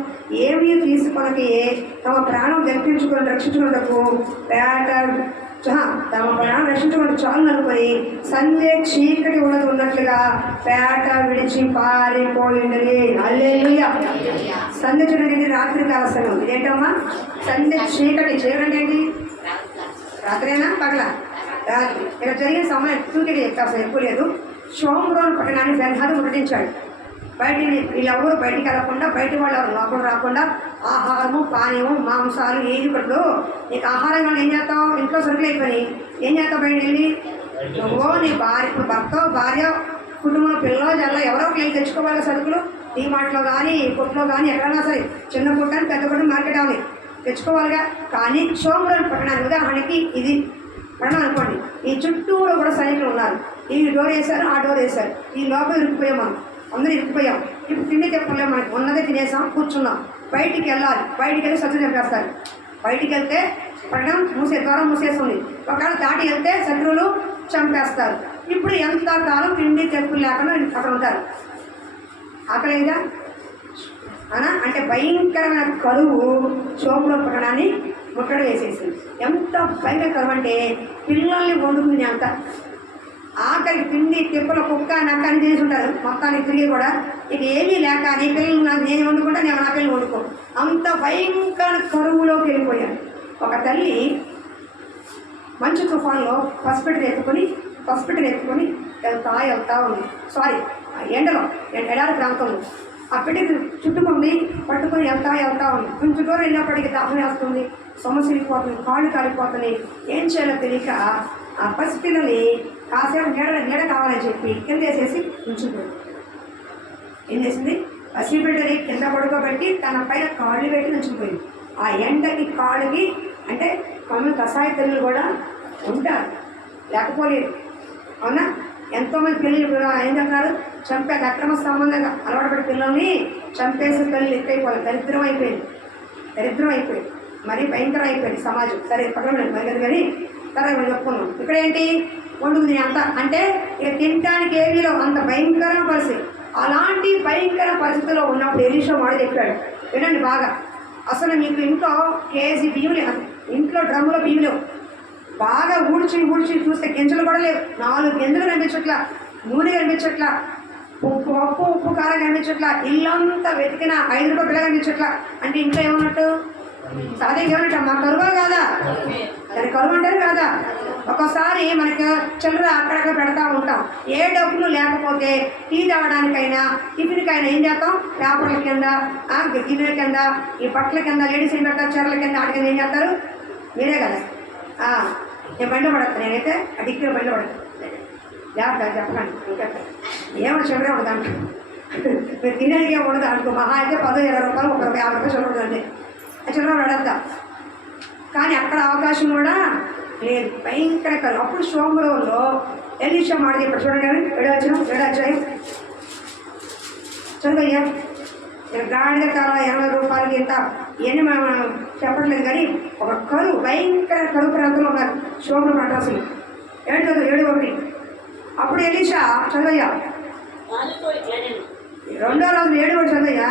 ఏమీ తీసుకొనకే తమ ప్రాణం దర్పించుకొని రక్షించుకున్నకు తమ ప్రాణం రక్షించుకుని చాలు అనుకొని సంధ్య చీకటి ఉన్నట్లుగా పేట విడిచి పారిపోయింది. హల్లెలూయా. సంధ్య చూడండి, రాత్రి కాల సమయం. ఇదేంటమ్మా? సంధ్య చీకటి. చీకటి ఏంటి? రాత్రేనా పగల? రాత్రి. ఇక్కడ జరిగిన సమయం తూకిడి కాస్త ఎక్కువ లేదు. షోమ్రోన్ పట్టణాన్ని బెన్హదదు ముట్టడించాడు. వీళ్ళెవరు బయటికి వెళ్ళకుండా, బయట వాళ్ళు ఎవరు లోపల రాకుండా ఆహారము, పానీయము, మాంసాలు ఏది ఇప్పుడు నీకు ఆహారం కానీ ఏం చేస్తావు? ఇంట్లో సరుకులు అయిపోయి ఏం చేస్తావు? బయట వెళ్ళి నువ్వు, నీ భర్త, భార్య, కుటుంబంలో పిల్లలు జల్ల ఎవరో ఒకరు తెచ్చుకోవాలి సరుకులు. ఈ మాటలో కానీ, కొట్లో కానీ, ఎక్కడైనా సరే, చిన్న పుట్టని పెద్ద పుట్టని మార్కెట్ అవ్వాలి, తెచ్చుకోవాలిగా. కానీ షోమ్రోన్ పట్టణానికి ఉదాహరణకి ఇది పట్టణం అనుకోండి. ఈ చుట్టూరు కూడా సైనికులు ఉన్నారు. ఈ డోర్ వేశారు, ఆ డోర్ వేశారు. ఈ లోపల ఇరుక్కుపోయాం మనం, అందరూ ఇరుక్కుపోయాం. ఇప్పుడు తిండి చెప్పలేము, మనకి ఉన్నదే తినేసాం, కూర్చున్నాం. బయటికి వెళ్ళాలి, బయటికి వెళ్ళి శత్రువు చంపేస్తారు. బయటికి వెళ్తే పట్టణం ద్వారం మూసేస్తుంది. ఒకవేళ దాటి వెళ్తే శత్రువులు చంపేస్తారు. ఇప్పుడు ఎంతకాలం తిండి చెప్పులు లేకుండా అక్కడ ఉంటారు. ఆకలిగా అంటే భయంకరమైన కరువు షోమ్రోన్ పట్టణాన్ని ముట్టడి వేసేసింది. ఎంత భయంకర కరువు అంటే పిల్లల్ని వండుకుని అంత ఆఖరికి పిండి తిప్పల కుక్క నక్క అని చేసి ఉంటారు. మొత్తానికి తిరిగి కూడా ఇది ఏమీ లేక నీ పిల్లలు నేను వండుకుంటా, నేను నా పిల్లలు వండుకో, అంత భయంకర కరువులోకి వెళ్ళిపోయాను. ఒక తల్లి మంచు తుఫాన్లో పసిపిట్టని ఎత్తుకొని వెళ్తా ఉంది. ఎండలో ఎడారి ప్రాంతంలో ఆ బిడ్డకి చుట్టుకుంది, పట్టుకొని వెళ్తా ఉంది. కొంచెం దూరం వెళ్ళినప్పటికీ దాహం వేస్తుంది, సమస్య వెళ్ళిపోతుంది, కాళ్ళు కాలిపోతున్నాయి. ఏం చేయాలో తెలియక ఆ పసిపిల్లని కాసేపు నీడ కావాలని చెప్పి కింద వేసేసి ఉంచుతుంది. ఏం చేసింది? పసిబిడ్డని కింద పడుకోబెట్టి తన పైన కాళ్ళు పెట్టి ఉంచిపోయింది. ఆ ఎండకి కాళ్ళకి అంటే కొంత కషాయ తల్లులు కూడా ఉంటారు, లేకపోలేదు. అవునా? ఎంతోమంది పిల్లలు ఏం చెప్తున్నారు? చంపేది అక్రమ సంబంధంగా అలవాటుపడి పిల్లల్ని చంపేసి పిల్లలు ఎక్కువైపోవాలి. దరిద్రం అయిపోయింది. మరీ భయంకరం అయిపోయింది సమాజం. సరే పక్కన భయంకరం కానీ తర్వాత మనం చెప్పుకున్నాం. ఇక్కడ ఏంటి? వండుకుని అంత అంటే ఇక తినడానికి ఏమీలో అంత భయంకరమైన పరిస్థితి. అలాంటి భయంకర పరిస్థితిలో ఉన్నప్పుడు ఎలీషా వాడు చెప్పాడు, వినండి బాగా. అసలు మీకు ఇంట్లో కేజీ బియ్యం లేవు, ఇంట్లో డ్రమ్ములో బియ్యం లేవు. బాగా ఊడ్చి చూస్తే గింజలు కూడా లేవు. 4 గింజలు కనిపించట్లా, నూనె కనిపించట్లా, ఉప్పు కారం కనిపించట్లా, ఇల్లంతా వెతికిన 5 రూపాయల బిళ్ళ కనిపించట్లా. అంటే ఇంట్లో ఏమన్నట్టు? సాధ్యం ఏమంట మా కరువా కాదా? దాని కరువు అంటారు కాదా? ఒక్కోసారి మనకి చిల్లర అక్కడక్కడ పెడతా ఉంటాం. ఏ డబ్బులు లేకపోతే టీ తాగడానికైనా టిఫిన్కైనా ఏం చేస్తాం? పేపర్ల కింద, గిన్నెల కింద, ఈ బట్టల కింద, లేడీస్ ఏం పెడతారు? చీరల కింద, ఆడి కింద ఏం చేస్తారు? మీరే కదా. నేను బండి పడతాను, నేనైతే ఆ డిక్కీలో బండి పడతాను. లేకపోతే చెప్పకండి ఇంకా ఏమో చిల్లరే ఉండదు అంట. మీరు తినేది ఏమి ఉండదు అనుకో. మహా అయితే 10-20 రూపాయలు, 50 రూపాయలు చిల్లర ఉండదండి. ఆ చిల్లర పడద్దాం. కానీ అక్కడ అవకాశం కూడా లేదు. భయంకర కలు. అప్పుడు సోమరంలో ఎలీషా మాట చెప్పాడు. చూడండి, ఏడాచాయం చదువయ్యా. గాడిద తల 20 రూపాయలకి ఇంత ఇవన్నీ మనం చెప్పట్లేదు. కానీ ఒక కరువు, భయంకర కరువు ప్రాంతంలో ఉన్నారు సోమరం అడ్రస్లు. 7:1. అప్పుడు ఎలీషా చదువయ్యా. 2వ రోజు 7 చదువయ్యా.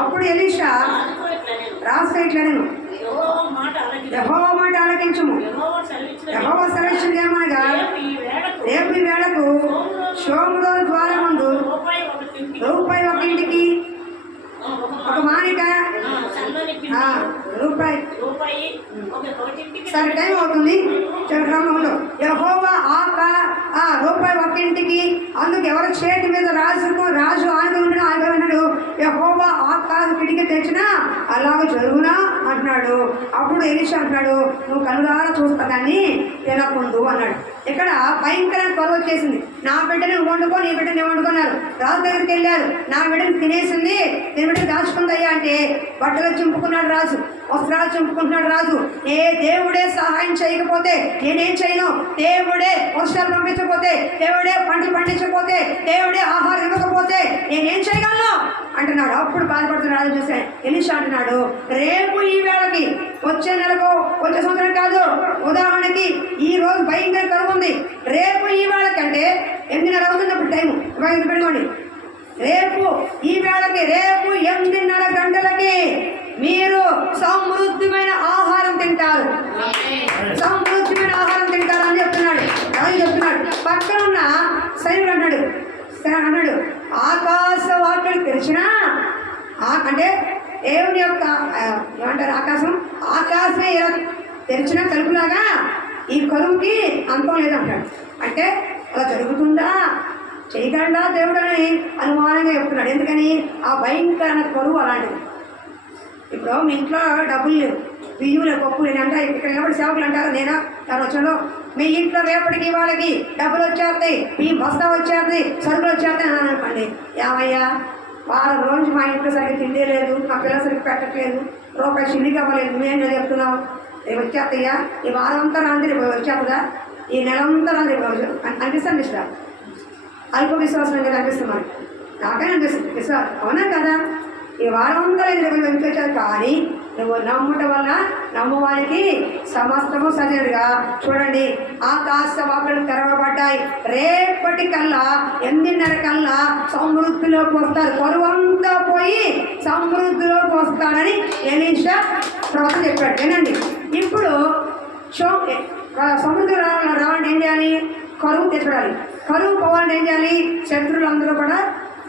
అప్పుడు ఎలీషా రాజుతో ఇట్లా నేను యెహోవా మాట ఆలకించుము. యెహోవా సెలవిచ్చినది ఏమనగా రేపు ఈ వేళకు సోమరోజు ద్వారం ముందు రూపాయి ఒక ఇంటికి ఒక మానిక రూపాయి. సరే టైం అవుతుంది. క్రమంలో యెహోవా రూపాయి ఒక ఇంటికి. అందుకు ఎవరి చేతి మీద రాజు ఆనుకున్నాడు. యెహోవా ఆకాశ కిటికీ తెచ్చినా అలాగ జరుగునా అంటున్నాడు. అప్పుడు ఎలీషా అంటున్నాడు, నువ్వు కనులారా చూస్తా కానీ తినకుండు అన్నాడు. ఇక్కడ భయంకర కరువు వచ్చేసింది. నా బిడ్డని నువ్వు వండుకో, నీ బిడ్డని నేను వండుకున్నారు. రాజు దగ్గరికి వెళ్ళారు. నా బిడ్డని తినేసింది, నేను బిడ్డ దాచుకుందయ్యా అంటే బట్టలు చింపుకున్నాడు రాజు, వస్త్రాలు చింపుకుంటున్నాడు రాజు. ఏ దేవుడే సహాయం చేయకపోతే నేనేం చేయను? దేవుడే వర్షాలు పంపించకపోతే, దేవుడే పంటలు పండించకపోతే, దేవుడే ఆహారం ఇవ్వకపోతే నేనేం చేయగలను అంటున్నాడు. అప్పుడు బాధపడుతున్న రాజు చూసే ఎలీషా అంటున్నాడు, రేపు ఈ వేళకి, వచ్చే నెలకు, వచ్చే సంవత్సరం కాదు, ఉదాహరణకి ఈ రోజు భయంకర కరువు ఉంది. రేపు ఈ వేళకంటే 8:30 అవుతున్నప్పుడు టైము పెట్టుకోండి. రేపు ఈ వేళకి, రేపు 8:30 గంటలకి మీరు సమృద్ధిమైన ఆహారం తింటారు. సమృద్ధిమైన ఆహారం తింటారు అని చెప్తున్నాడు. ఎవరు చెప్తున్నాడు? పక్కన ఉన్న సైనికుడు అన్నాడు ఆకాశ వాక్యం తెరిచినా, అంటే దేవుని యొక్క ఏమంటారు ఆకాశమే తెరిచిన తలుపులాగా ఈ కరువుకి అంతం లేదంటాడు. అంటే అలా జరుగుతుందా, చేయగలడా దేవుడు అని అనుమానంగా చెప్తున్నాడు. ఎందుకని? ఆ భయంకరమైన కరువు అలాంటిది. ఇప్పుడు మీ ఇంట్లో డబ్బులు లేవు, బియ్యం లేవు, పప్పు లేని అంటే ఇక్కడ నిలబడి సేవకులు అంటారు. నేను దాని వచ్చాను, మీ ఇంట్లో రేపటికి వాళ్ళకి డబ్బులు వచ్చేస్తాయి, మీ బస్తా వచ్చేస్తాయి, సరుకులు వచ్చేస్తాయి అని అనుకోండి. ఏమయ్యా, వారం రోజు మా ఇంట్లో సరిగ్గా తిండే లేదు, మా పిల్లలు సరిగ్గా పెట్టట్లేదు, రూపాయి చిల్లికి అవ్వలేదు, నువ్వేం చెప్తున్నావు? రేపు వచ్చేస్తాయా? ఈ వారం అంతా రాంది రేపు వచ్చేస్తుందా? ఈ నెల అంతా రాంది రేపు అనిపిస్తుంది. ఇష్టం అల్ప విశ్వాసం కదా అనిపిస్తుంది మనకి. నాకనే అనిపిస్తుంది విశ్వాసం. అవునా కదా? ఈ వారం అంతా రేపు వచ్చారు. కానీ నువ్వు నమ్ముట వల్ల నమ్మువానికి సమస్తము సజనుడుగా. చూడండి, ఆకాశ వాకులు తెరవబడ్డాయి. రేపటి కల్లా 8:30 కల్లా సమృద్ధిలోకి వస్తారు. కరువంతా పోయి సమృద్ధిలోకి వస్తానని ఎలీషా ప్రవక్త చెప్పాడు. వినండి, ఇప్పుడు సముద్రం రావాలంటే ఏం చేయాలి? కరువు తెచ్చుకోవాలి. కరువు పోవాలంటే ఏం చేయాలి? శత్రువులు అందరూ కూడా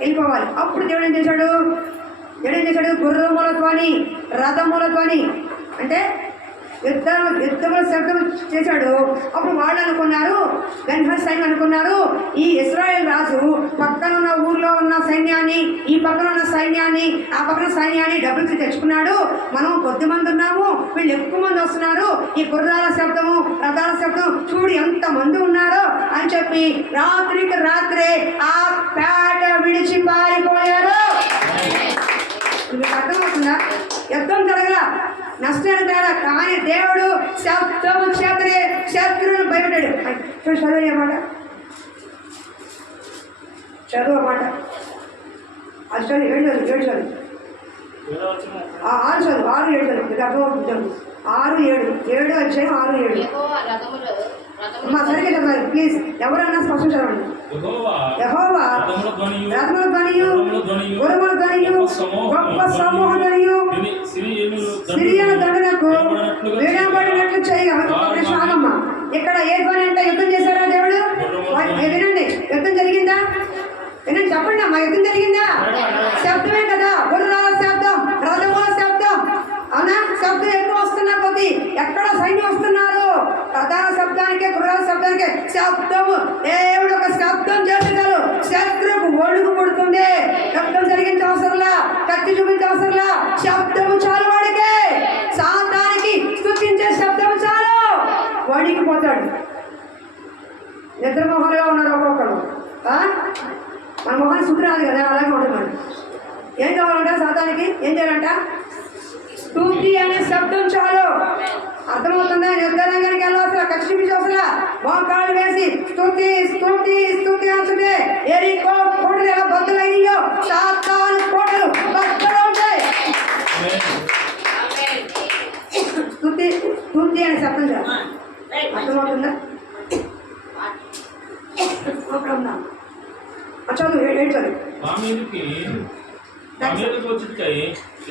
వెళ్ళిపోవాలి. అప్పుడు దేవుడు ఏం చేశాడు? గుర్రముల ధ్వని, రథముల ధ్వని, అంటే యుద్ధముల శబ్దం చేశాడు. అప్పుడు వాళ్ళు అనుకున్నారు, బెన్హర్ సైన్యం అనుకున్నారు, ఈ ఇశ్రాయేల్ రాజు పక్కన ఉన్న ఊర్లో ఉన్న సైన్యాన్ని, ఈ పక్కన ఉన్న సైన్యాన్ని, ఆ పక్కన సైన్యాన్ని డబ్బులు తెచ్చుకున్నాడు. మనం కొద్ది మంది ఉన్నాము, వీళ్ళు ఎక్కువ మంది వస్తున్నారు. ఈ గుర్రాల శబ్దము, రథాల శబ్దం చూడు ఎంత మంది ఉన్నారో అని చెప్పి రాత్రికి రాత్రే ఆ పేట విడిచి పారిపోయారు. మీకు అర్థమవుతుందా? యుద్ధం జరగల, నష్టం తేడా. కానీ దేవుడు శబ్దము చేతనే శత్రువును భయపడ్డాడు. చదువు అన్నమాట, చదువు అన్నమాట. అది చదువు 7 చదువు 6 చదువు 6-7 చదువు. మీకు అర్థమవుతుంది. 6-7 అధ్యాయం 6-7. మా సరిగ్గా చదవాలి ప్లీజ్. ఎవరన్నా స్పష్టం చదవండి. యెహోవా రథముల ధ్వనియు, గుర్రముల ధ్వనియు, గొప్ప సమూహ ధ్వనియు సిరియను దండునకు విడబడినట్లు చేయగలమ్మా. ఇక్కడ ఏ ధ్వని అంటే యుద్ధం చేశారా దేవుడు? వినండి, యుద్ధం జరిగిందా? వినండి, చెప్పండి అమ్మా, యుద్ధం జరిగిందా? శబ్దమే కదా, గుర్రాల శబ్దం, రథముల శబ్దం. శబ్దము, దేవుడు ఒక శబ్దం చేస్తున్నారు, శత్రువుకు ఒడుగు పుడుతుంది. శబ్దం జరిగించే అవసరంలా, కత్తి చూపించే అవసరంలా, శబ్దము చాలు వాడికే. సాతానికి స్తుతించే శబ్దము చాలు, వణికిపోతాడు. నిద్ర మొహలుగా ఉన్నారు ఒక్కొక్కరు. మన మొహాన్ని శుద్ధి రాదు కదా, అలాగే ఉంటున్నాడు. ఏం కావాలంట సాతానికి? ఏం చేయాలంట? స్తుతి అనే శబ్దం చాలు. అర్థమవుతుందా? నిర్ధారంగానికి వెళ్ళవసరా, ఖర్చు చూపించవసరా, మోకాళ్ళు వేసి స్తుతి స్తుతి స్తుతి అంటుంటే ఎరికో కోటలు ఎలా బద్దలయ్యో, సాతాను కోటలు బద్దలు ఉంటాయి. స్తుతి స్తుతి అనే శబ్దం చాలు. అర్థమవుతుందా? చదువు ఏంటది? మా మీదకి వచ్చుటకై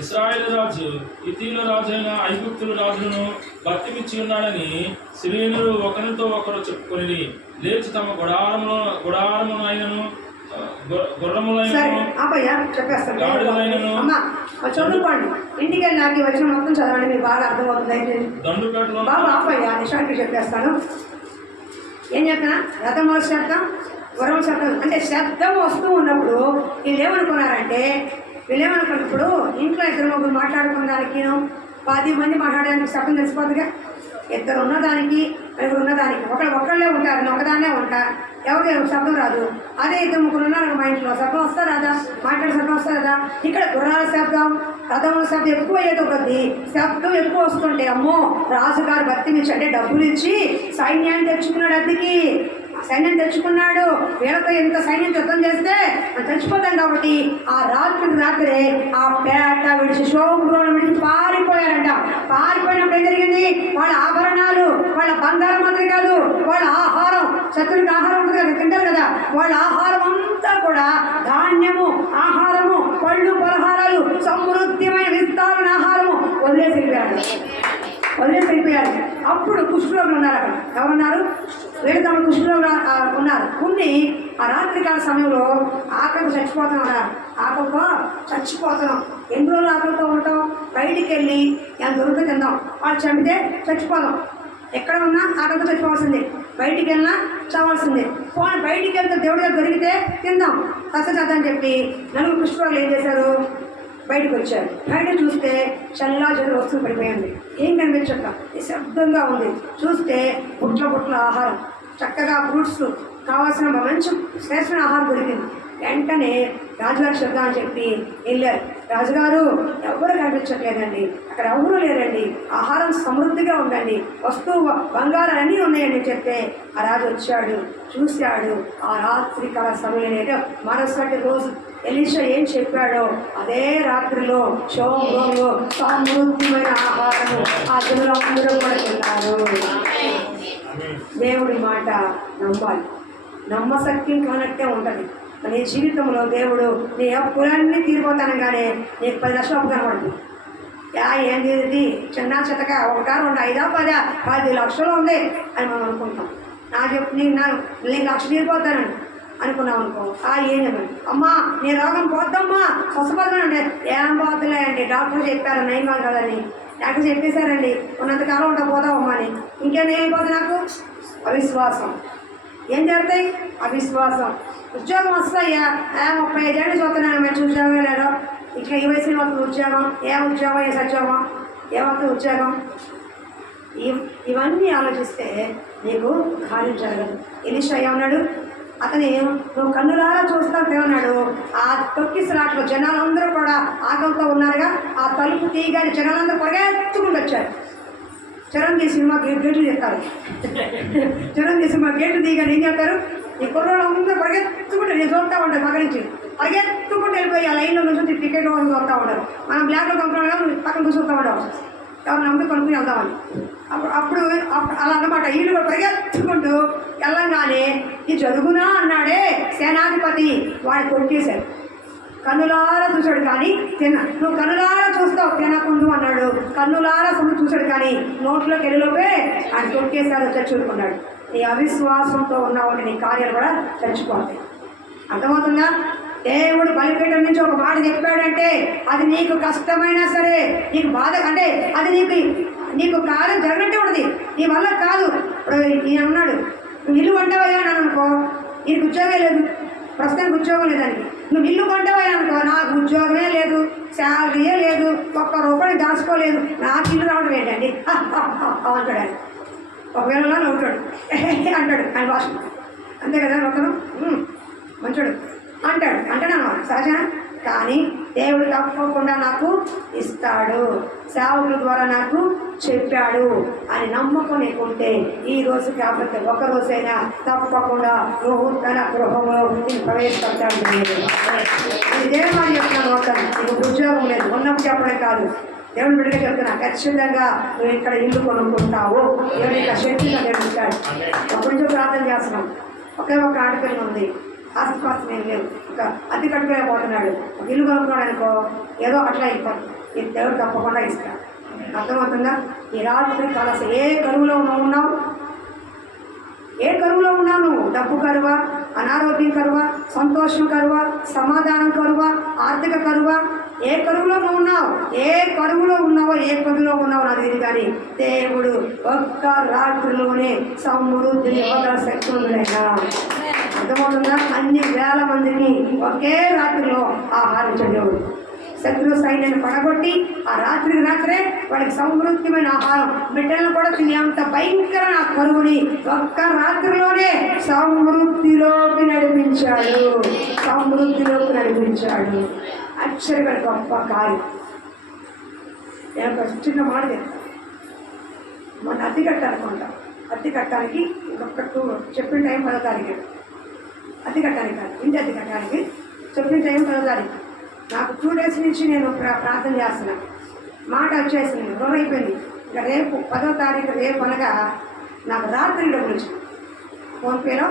ఇశ్రాయేలు రాజు ఇతీల రాజు అయిన ఐగుప్తుల రాజును భక్తిమిచ్చి ఉన్నాడని సిరియనులు ఒకరితో ఒకరు చెప్పుకొని లేచి తమ గుడారములైనను గుర్రములైనను గాడిదలైనను చదువుకోండి. ఇంటికి వెళ్ళి వచ్చిన మొత్తం చదవండి, మీకు బాగా అర్థమవుతుంది. దండుపేటలో బాబు ఆపయ్యా, నిషానికి చెప్పేస్తాను. ఏం చెప్తున్నా? రథం శబ్దం, గుర్రం శబ్దం. అంటే శబ్దం వస్తూ ఉన్నప్పుడు వీళ్ళు ఏమనుకున్నప్పుడు ఇంట్లో ఇద్దరు ముగ్గురు మాట్లాడుకోవడానికి 10 మంది మాట్లాడడానికి శబ్దం తెలిసిపోతుందిగా. ఇద్దరు ఉన్నదానికి నలుగురు ఉన్నదానికి ఒకళ్ళే ఉంటారు, నేను ఒకదాన్నే ఉంటా, ఎవరు శబ్దం రాదు. అదే ఇద్దరు ముగ్గురు ఉన్నారు మా ఇంట్లో, శబ్దం వస్తా రాదా? మాట్లాడే శబ్దం వస్తా రాదా? ఇక్కడ గుర్రాల శబ్దం, రథముల శబ్దం ఎక్కువ అయ్యేది కొద్ది శబ్దం ఎక్కువ వస్తుంటే, అమ్మో రాజుగారు భక్తినిచ్చి అంటే డబ్బులు ఇచ్చి సైన్యాన్ని తెచ్చుకున్నాడు, అద్దెకి సైన్యం తెచ్చుకున్నాడు. వీళ్ళతో ఎంత సైన్యం యుద్ధం చేస్తే మనం చచ్చిపోతాం కాబట్టి ఆ రాత్రే ఆ పేట విడిచి శోభ్రోలు విడిచి పారిపోయారంట. పారిపోయినప్పుడు ఏం జరిగింది? వాళ్ళ ఆభరణాలు, వాళ్ళ బంగారం మాత్రం కాదు, వాళ్ళ ఆహారం, శత్రువుకి ఆహారం ఉంటుంది కదా, తింటారు కదా, వాళ్ళ ఆహారం అంతా కూడా ధాన్యము, ఆహారము, పళ్ళు, పలహారాలు, సమృద్ధిమైన విస్తారణ ఆహారము వదిలేసి వెళ్ళిపోయారు. అప్పుడు కుష్ఠరోగులు ఉన్నారు అక్కడ. ఎవరున్నారు? వీళ్ళు తమ కుష్ఠరోగులు ఉన్నారు. ఉండి ఆ రాత్రికాల సమయంలో ఆకలితో చచ్చిపోతున్నాం. ఆకలితో చచ్చిపోతున్నాం. ఎన్ని రోజులు ఆకలితో ఉంటాం? బయటికి వెళ్ళి ఎంత దొరికి తిందాం, వాళ్ళు చంపితే చచ్చిపోదాం. ఎక్కడ ఉన్నా ఆకలితో చచ్చిపోవాల్సిందే, బయటికి వెళ్ళినా చావాల్సిందే. పోనీ బయటికి వెళ్తే దేవుడి దగ్గర దొరికితే తిందాం, కష్టం చెప్పి 4 కుష్ఠరోగులు ఏం చేశారు? బయటకు వచ్చారు. బయట చూస్తే చల్లా చెల్లు వస్తువు పడిపోయింది. ఏం కనిపించక నిశ్శబ్దంగా ఉంది. చూస్తే బుట్ల ఆహారం, చక్కగా ఫ్రూట్స్, కావాల్సిన మంచి శ్రేష్టమైన ఆహారం దొరికింది. వెంటనే రాజుగారి శబ్దం అని చెప్పి వెళ్ళారు. రాజుగారు ఎవరు కనిపించట్లేదండి, అక్కడ ఎవరు లేరండి, ఆహారం సమృద్ధిగా ఉందండి, వస్తువు బంగారం అన్నీ ఉన్నాయండి చెప్తే ఆ రాజు వచ్చాడు, చూశాడు. ఆ రాత్రికాల సమయంలో మరుసటి రోజు ఎలీషా ఏం చెప్పాడో అదే రాత్రిలో శోభంలో సమృద్ధిమైన ఆహారము ఆ జనులందరూ కూడా తిన్నారు. దేవుడి మాట నమ్మాలి, నమ్మశక్యం కానట్టే ఉంటుంది. నీ జీవితంలో దేవుడు నీ అప్పులన్నీ తీరిపోతానగానే నీకు 10 లక్షలు అప్పు కనబడుతుంది. ఏంది చిన్న చిత్తగా 1, 2, 5, 10 లక్షలు ఉంది అని మనం అనుకుంటాం. నీకు 1 లక్ష తీరిపోతానండి అనుకున్నాం అనుకో. ఏమని అమ్మా నీ రోగం పోద్దమ్మా, స్వస్థపడతానండి. ఏం పోతలే అండి, డాక్టర్ చెప్పారు నయమా కదని, డాక్టర్ చెప్పేశారండి, ఉన్నంతకాలం ఉంటా పోదామమ్మా అని. ఇంకేమైపోతుంది నాకు? అవిశ్వాసం. ఏం జరుగుతాయి? అవిశ్వాసం. ఉద్యోగం వస్తాయా? 35 ఏళ్ళు చూస్తున్నాను, మంచి ఉద్యోగం లేదో, ఇంకా ఈ వయసులో వస్తుంది ఉద్యోగం. ఏ సద్యోగం, ఏమవుతుంది ఉద్యోగం? ఇవన్నీ ఆలోచిస్తే నీకు కార్యం జరగదు. ఎలీషా ఏమన్నాడు? అతని నువ్వు కన్నులారా చూస్తావు ఏమన్నాడు? ఆ తొక్కిసలాట్లో జనాలందరూ కూడా ఆకలితో ఉన్నారుగా, ఆ తలుపు తీయగానే జనాలందరూ పరిగెత్తుకుంటూ వచ్చారు. చిరంజీవి సినిమా గేట్లు చెప్తారు. చిరంజీవి సినిమా గేట్లు తీయగానే ఏం చేస్తారు? ఈ కుర్రోళ్ళు అందరూ పరిగెత్తుకుంటే నేను చూస్తూ ఉంటాను, పక్క నుంచి పరిగెత్తుకుంటూ వెళ్ళిపోయి ఆ లైన్లో నుంచి టికెట్ వాళ్ళు చూస్తూ ఉంటారు. మనం బ్లాక్లో కొనుక్కోవడం పక్కన చూస్తూ ఉంటాం, ఎవరు నమ్మి కొనుక్కుని వెళ్దామని. అప్పుడు అలా అన్నమాట. వీళ్ళు కూడా పరిగెత్తుకుంటూ వెళ్ళంగానే ఈ జరుగునా అన్నాడే సేనాధిపతి, వాడిని కొట్టేశారు. కన్నులారా చూశాడు కానీ నువ్వు కన్నులారా చూస్తావు తినకుందు అన్నాడు. కన్నులారా చూశాడు కానీ నోట్లోకి వెళ్ళిలోపే ఆయన కొట్టేశారు, చచ్చుకున్నాడు. నీ అవిశ్వాసంతో ఉన్నవాడు నీ కార్యాలు కూడా చచ్చిపోతాయి. అర్థమవుతుందా? దేవుడు బలిపీఠం నుంచి ఒక మాట చెప్పాడంటే అది నీకు కష్టమైనా సరే, నీకు బాధ అంటే అది నీకు కార్యం జరగనట్టే ఉంటుంది, నీ వల్ల కాదు. ఇప్పుడు ఈయన ఉన్నాడు, నువ్వు ఇల్లు కొంటావయ్యా అని అనుకో, నీకు ఉద్యోగమే లేదు, ప్రస్తుతానికి ఉద్యోగం లేదానికి. నువ్వు ఇల్లు కొంటావయ్యా అనుకో, నాకు ఉద్యోగమే లేదు, శాలరీయే లేదు, ఒక్క రూపాయి దాచుకోలేదు, నాకు ఇల్లు రావడం ఏంటండి అంటాడు ఆయన. ఒకవేళ నవ్వుతాడు అంటాడు ఆయన భాష, అంతే కదా ఒకరు మంచోడు అంటాడు అంటాడన్నమాట సహజ. కానీ దేవుడు తప్పకుండా నాకు ఇస్తాడు, సేవకుల ద్వారా నాకు చెప్పాడు అని నమ్మకం నీకుంటే ఈ రోజు కాకపోతే ఒక రోజైనా తప్పకుండా నువ్వు తన గృహంలో ప్రవేశపెట్టాడు. ఇదేమని చెప్తున్నాను, అవుతాను నీకు ఉద్యోగం లేదు ఉన్నప్పుడు చెప్పడం కాదు, దేవుని బిడ్డగా చెప్తున్నా, ఖచ్చితంగా నువ్వు ఇక్కడ ఇల్లు కొనుక్కుంటావు. దేవుని యొక్క శక్తిగా తెలుస్తాడు. అప్పటి నుంచి ప్రార్థన చేస్తున్నాం. ఒకే ఒక ఆడపిల్ల ఉంది, ఆస్తిపాస్తి నేను లేవు, ఒక అతి కట్టుకోలేకపోతున్నాడు, ఒక ఇల్లు కొనుక్కోవడానికో ఏదో అట్లా అయిపోతుంది. ఇది దేవుడు తప్పకుండా ఇస్తాడు. అర్థమవుతుందా? ఈ రాత్రి కలస ఏ కరువులో ఉన్నావు, ఏ కరువులో ఉన్నావు నువ్వు? డబ్బు కరువా, అనారోగ్యం కరువా, సంతోషం కరువా, సమాధానం కరువా, ఆర్థిక కరువా, ఏ కరువులో నువ్వు ఉన్నావు? ఏ కరువులో ఉన్నావో, ఏ కరువులో ఉన్నావో నాకు తెలియదు, కానీ దేవుడు ఒక్క రాత్రిలోనే సమృద్ధిని ఇవ్వగల శక్తి ఉందైనా. అర్థమవుతుందా? అన్ని వేల మందిని ఒకే రాత్రిలో ఆహారించడు. శత్రు సైన్యాన్ని పడగొట్టి ఆ రాత్రే వాడికి సమృద్ధిమైన ఆహారం, బిడ్డలను కూడా తినేంత భయంకరమైన ఆ కరువుని ఒక్క రాత్రిలోనే సమృద్ధిలోకి నడిపించాడు. సమృద్ధిలోకి నడిపించాడు. ఆశ్చర్యకర గొప్ప కార్యం. నేను ఒక చిన్న మాట చెప్తాను. మన అద్దె కట్టాలనుకుంటాం, అద్దె కట్టడానికి ఇంకొక చెప్పిన టైం 10వ తారీఖు. అద్దె కట్టడానికి కాదు, ఇంటి అద్దె కట్టడానికి చెప్పిన టైం 10వ తారీఖు. నాకు 2 days నుంచి నేను ప్రార్థన చేస్తున్నాను. మాట వచ్చేసింది, గొడవ అయిపోయింది. ఇంకా రేపు 10వ తారీఖు రేపు అనగా నాకు రాత్రి డబ్బులు వచ్చింది ఫోన్పేలో.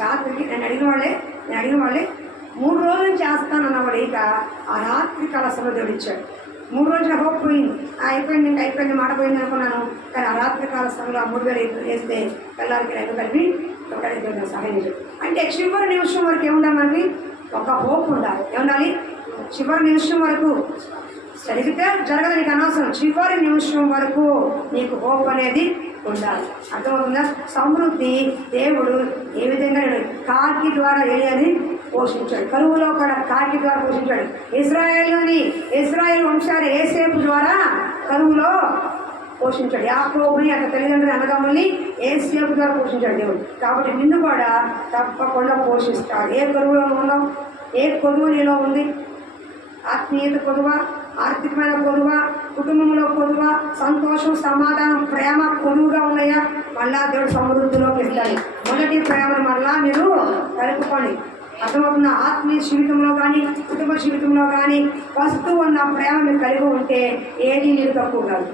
రాత్రికి నేను అడిగిన వాళ్ళే 3 రోజుల నుంచి చేస్తానన్నవాడు ఇక ఆ రాత్రి కలసలో దేవుడిచ్చాడు. 3 రోజుల హోప్ పోయింది, అయిపోయింది మాట పోయింది అనుకున్నాను. కానీ ఆ రాత్రి కాల సమయంలో ఆ 3,000 వేస్తే పిల్లలకి 5 కలిపి ఒకటి సహాయం చేశాడు. అంటే చివరి నిమిషం వరకు ఏముండాలి మనకి? ఒక హోప్ ఉండాలి. ఏముండాలి? చివరి నిమిషం వరకు జరిగితే జరగదు, నీకు అనవసరం. చివరి నిమిషం వరకు నీకు హోప్ అనేది ఉండాలి. అర్థమవుతుందా? సమృద్ధి దేవుడు ఏ విధంగా కాకి ద్వారా ఏలియాని పోషించాడు. కరువులో కూడా కాకి ద్వారా పోషించాడు. ఇశ్రాయేలు వంశాలు యోసేపు ద్వారా కరువులో పోషించాడు. యాకోబుని అతని తల్లిదండ్రులు అన్నదమ్ముల్ని యోసేపు ద్వారా పోషించాడు దేవుడు. కాబట్టి నిన్ను కూడా తప్పకుండా పోషిస్తాడు. ఏ కరువులో ఉన్నావు? ఏ కొదువు నీలో ఉంది? ఆత్మీయత కొదువా, ఆర్థికమైన కొదువా, కుటుంబంలో కొదువా, సంతోషం, సమాధానం, ప్రేమ కొదువుగా ఉన్నాయా? మళ్ళా దేవుడు సమృద్ధిలోకి ఇస్తాడు. మొదటి ప్రేమను మళ్ళా మీరు కలుపుకోండి. అర్థమవుతున్న ఆత్మీయ జీవితంలో కానీ కుటుంబ జీవితంలో కానీ వస్తువు ఉన్న ప్రేమ మీరు కలిగి ఉంటే ఏది మీరు తక్కువ కాదు.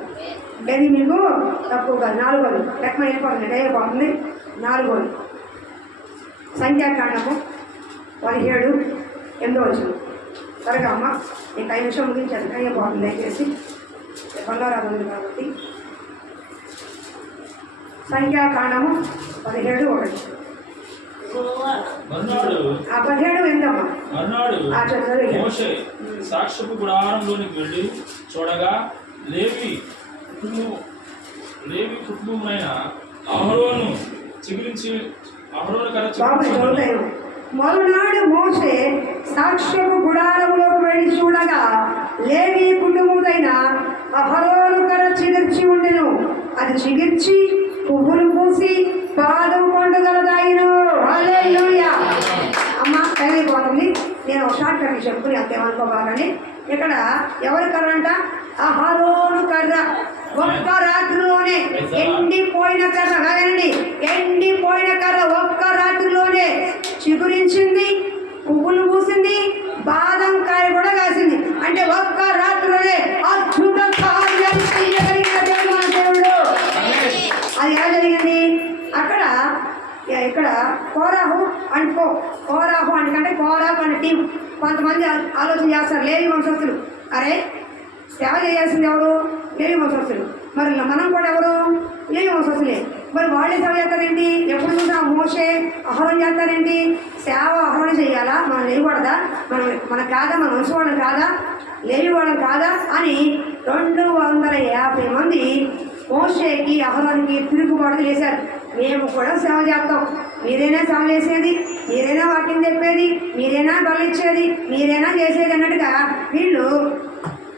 4వది లెక్క వెళ్ళిపోతుంది, అయిపోతుంది. 4వది సంఖ్యాకాండము 17:8. సరిగా అమ్మ నీకు 5 నిమిషం ముగించాను, అయిపోతుంది. దయచేసి బంగారాలు ఉంది కాబట్టి సంఖ్యాకాండము 17:1. 17:8 మోషే సాక్ష్యపు గుడారంలోనికి వెళ్ళి చూడగా లేవి కుటుంబమైన అహరోను మరునాడు మోషే సాక్ష్యపు గుడారంలోకి వెళ్ళి చూడగా లేవి కుటుంబమైన అహరోను కర్ర చిగిర్చి ఉండెను. అది చిగిర్చి పువ్వులు పూసి పాదం పండుగలదాయిను. హల్లెలూయా. అమ్మ తగిలిపోతుంది. నేను ఒక షార్ట్ కట్ చెప్పుకుని అంతేమనుకోవాలని. ఇక్కడ ఎవరి కర్ర అంట? అహరోను కర్ర. ఒక్క రాత్రిలోనే ఎండిపోయిన కర్ర, కాదండి, ఎండిపోయిన కర్ర ఒక్క రాత్రిలోనే చిగురించింది, పువ్వులు పూసింది, బాదం కాయ కూడా కాసింది. అంటే ఒక్క రాత్రిలోనే అద్భుత కార్యం చేయగలిగిన దేవుడు. అది ఎలా జరిగింది? ఇక్కడ కోరాహు అంటే కోరాహు అనే టీం కొంతమంది ఆలోచన చేస్తారు. లేవి వంశస్థులు, అరే సేవ చేయాల్సింది ఎవరు? లేవి వంశస్థులు. మరి మనం కూడా ఎవరు? లేవి వంశస్థులే. మరి వాళ్ళే సేవ చేస్తారేంటి? ఎప్పుడు చూసినా మోషే అహరోను చేస్తారేంటి? సేవ అహరోను చేయాలా? మనం లేవకూడదా? మన కాదా? మన వంశవాళ్ళం కాదా? లేనివాళ్ళం కాదా అని 250 మంది మోషేకి అహరోనుకి తిరుగుబాటు చేశారు. మేము కూడా సేవ చేస్తాం, మీరైనా సేవ చేసేది, మీరైనా వాక్యం చెప్పేది, మీరైనా బలు ఇచ్చేది, మీరైనా చేసేది అన్నట్టుగా వీళ్ళు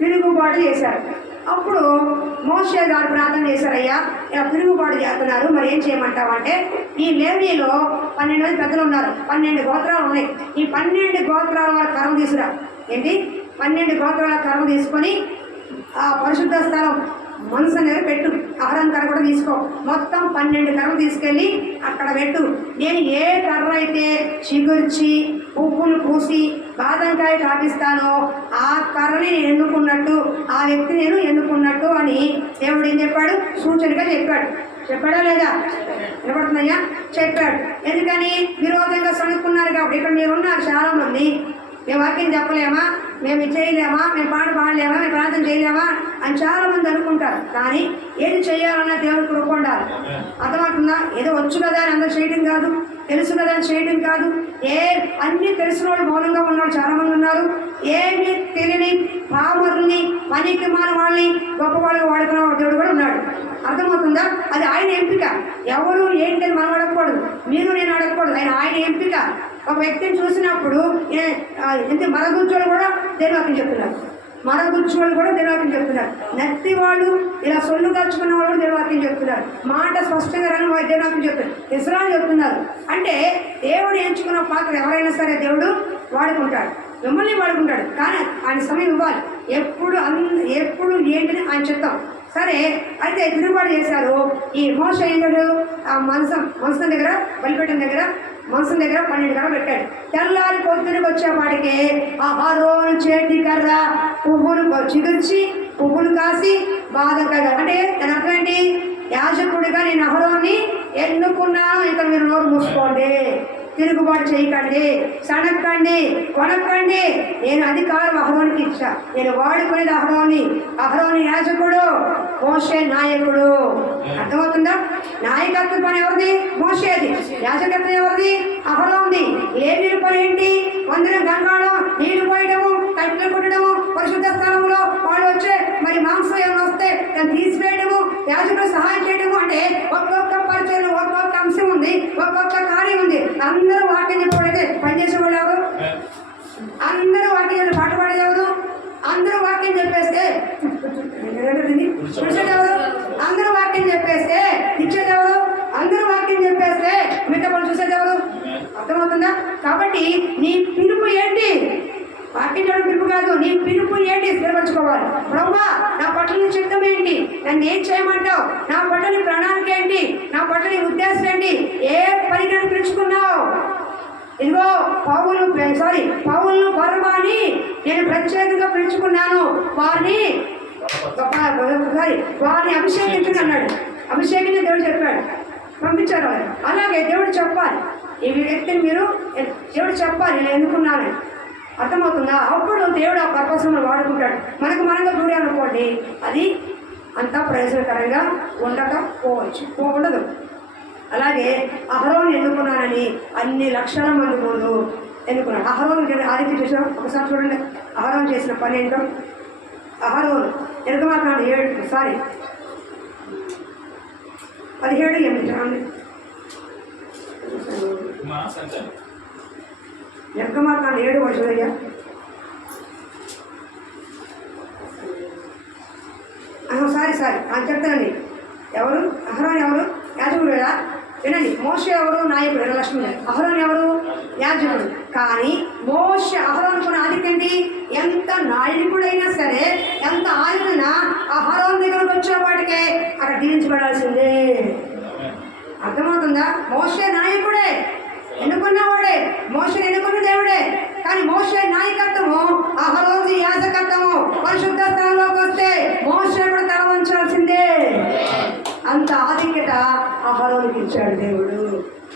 తిరుగుబాటు చేశారు. అప్పుడు మోషే గారు ప్రార్థన చేశారు, అయ్యా ఇలా తిరుగుబాటు చేస్తున్నారు, మరి ఏం చేయమంటావంటే ఈ లేవీలో 12 మంది పెద్దలు ఉన్నారు, 12 గోత్రాలు ఉన్నాయి. ఈ 12 గోత్రాల వారి కర్మ తీసుకురా. ఏంటి? 12 గోత్రాల కర్మ తీసుకొని ఆ పరిశుద్ధ స్థలం మనసు అనేది పెట్టు. అహరోను కర్ర కూడా తీసుకో. మొత్తం 12 కర్రలు తీసుకెళ్ళి అక్కడ పెట్టు. నేను ఏ కర్ర అయితే చిగుర్చి పువ్వులు పూసి బాదంకాయ కాపిస్తానో ఆ కర్రని నేను ఎన్నుకున్నట్టు, ఆ వ్యక్తి నేను ఎన్నుకున్నట్టు అని దేవుడు ఏం చెప్పాడు? సూచనగా చెప్పాడు. చెప్పాడా లేదా? వినపడుతున్నాయా? చెప్పాడు. ఎందుకని? విరోధంగా సణుక్కున్నారు కాబట్టి. ఇక్కడ మీరున్నారు చాలామంది, మేము వాక్యం చెప్పలేమా, మేము చేయలేమా, మేము పాడలేమా, మేము ప్రార్థన చేయలేమా అని చాలామంది అనుకుంటారు. కానీ ఏది చేయాలన్నా దేవుడి కృప ఉండాలి. అర్థమవుతుందా? ఏదో వచ్చు కదా అని అందరూ చేయడం కాదు, తెలుసు కదా అని చేయడం కాదు. అన్నీ తెలిసిన వాళ్ళు మౌనంగా ఉన్నవాళ్ళు చాలామంది ఉన్నారు. ఏమీ తెలియని పామరుల్ని, పనికి మాన వాళ్ళని గొప్పవాళ్ళగా వాడుకున్న దేవుడు కూడా ఉన్నాడు. అర్థమవుతుందా? అది ఆయన ఎంపిక. ఎవరు ఏంటి అని మనం అడగకూడదు, మీరు నేను అడగకూడదు. ఆయన ఎంపిక. ఒక వ్యక్తిని చూసినప్పుడు మరగుజ్జోళ్ళు కూడా దేవాక్యం చెప్తున్నారు, మరగుజ్జోళ్ళు కూడా దేవాక్యం చెప్తున్నారు. నత్తి వాళ్ళు ఇలా సొల్లు దాచుకున్న వాళ్ళు దేవాక్యం చెప్తున్నారు. మాట స్పష్టంగా రాని వాళ్ళు దేవాక్యం చెప్తున్నారు. ఇస్రాయల్ చెప్తున్నారు. అంటే దేవుడు ఎంచుకున్న పాత్ర ఎవరైనా సరే దేవుడు వాడుకుంటాడు, మిమ్మల్ని వాడుకుంటాడు. కానీ ఆయన సమయం ఇవ్వాలి. ఎప్పుడు ఏంటని ఆయన చెప్తాం. సరే, అయితే తిరుగుబాటు చేశారు. ఈ మోషే ఏంటంటే ఆ మనసం దగ్గర బలిపెట్టిన దగ్గర మనసం దగ్గర 12 కర్ర పెట్టాడు. తెల్లారి పొద్దునకి వచ్చేవాడికి ఆ అహరోను చేతి కర్ర పువ్వులు చిగుర్చి పువ్వులు కాసి బాధకాయ. అంటే దాని అర్థం ఏంటి? యాజకుడిగా నేను అహరోన్ని ఎన్నుకున్నాను, ఇంకా మీరు నోరు మూసుకోండి, తిరుగుబాటు చేయకండి, సనక్కండి, కొనక్కండి. నేను అధికారం అహరోనికి ఇచ్చా. నేను వాడుకునేది అహరోని యాజకుడు, మోషే నాయకుడు. అర్థమవుతుందా? నాయకత్వం పని ఎవరిది? మోషేది. యాజకత్వం ఎవరిది? అహరోన్ది. లేవీయుల పని ఏంటి? మందిరం గంగాళం నీళ్లు పోయడము, కట్టెలు కొట్టడము, పరిశుద్ధ స్థలంలో వాళ్ళు వచ్చే మరి మాంసం ఏమైనా వస్తే దాన్ని తీసివేయడము, యాజకుడు సహాయం చేయడము. అంటే ఒక్కొక్క పరిచయంలో ఒక్కొక్క అంశం ఉంది, ఒక్కొక్క కార్యం ఉంది. అందరూ వాక్యం చెప్పబడితే పనిచేసేవాళ్ళు ఎవరు? అందరూ వాక్యం పాట పాడేదెవరు? అందరూ వాక్యం చెప్పేస్తే చూసేదెవరు? అందరూ వాక్యం చెప్పేస్తే ఇచ్చేదెవరు? అందరూ వాక్యం చెప్పేస్తే మిగతా వాళ్ళు చూసేదెవరు? అర్థమవుతుందా? కాబట్టి నీ పిలుపు ఏంటి? వాక్యం చేయడం పిలుపు కాదు, నీ పిలుపు ఏంటి స్థిరపరచుకోవాలి. ప్రభువా, నా పట్ల నీ చిత్తం ఏంటి? నన్ను ఏం చేయమంటావు? నా పట్ల నీ ప్రణాళిక ఏంటి? నా పట్ల నీ ఉద్దేశం ఏంటి? ఏ పనికని పిలుచుకున్నావు? ఇదిగో పౌలును బర్నబాని నేను ప్రత్యేకంగా పిలుచుకున్నాను, వారిని అభిషేకించండి అన్నాడు. అభిషేకించి దేవుడు చెప్పాడు, పంపించారు వాళ్ళు. అలాగే దేవుడు చెప్పాలి, ఈ వ్యక్తిని మీరు దేవుడు చెప్పాలి నేను ఎన్నుకున్నాను. అర్థమవుతుందా? అప్పుడు దేవుడు ఆ పర్పస్ను వాడుకుంటాడు. మనంగా దూరే అనుకోండి, అది అంతా ప్రయోజనకరంగా ఉండదు. అలాగే అహరోను ఎన్నుకున్నానని అన్ని లక్షల మంది ముందు ఎన్నుకున్నాడు. అహరోను ఆదిత్య చేసిన ఒకసారి చూడండి, అహరోను చేసిన పని ఏంటో. అహరోను నిర్గమాకాండం 17:8 చూడండి. నిర్గమాకాండం 7 వర్షయ్యా. సారీ చెప్తానండి. ఎవరు అహరోను? ఎవరు? యాజకుడు కదా. వినండి, మోషే ఎవరు? నాయకుడు. లక్ష్మి. అహరోను ఎవరు? యాజకుడు. కానీ అహరోనుకున్న ఆధిక్యండి, ఎంత నాయకుడైనా సరే, ఎంత ఆయుధైనా అహరోను దగ్గరకు వచ్చేవాడికే అక్కడ దీవించబడాల్సిందే. అర్థమవుతుందా? మోషే నాయకుడే, ఎన్నుకున్నవాడే, మోషేని ఎన్నుకున్న దేవుడే. కానీ మోషే నాయకత్వము, అహరోను యాజకత్వము. పరిశుద్ధ స్థలంలోకి వస్తే మోషే కూడా తల వంచాల్సిందే. అంత ఆధిక్యత అహరోనుకి ఇచ్చాడు దేవుడు.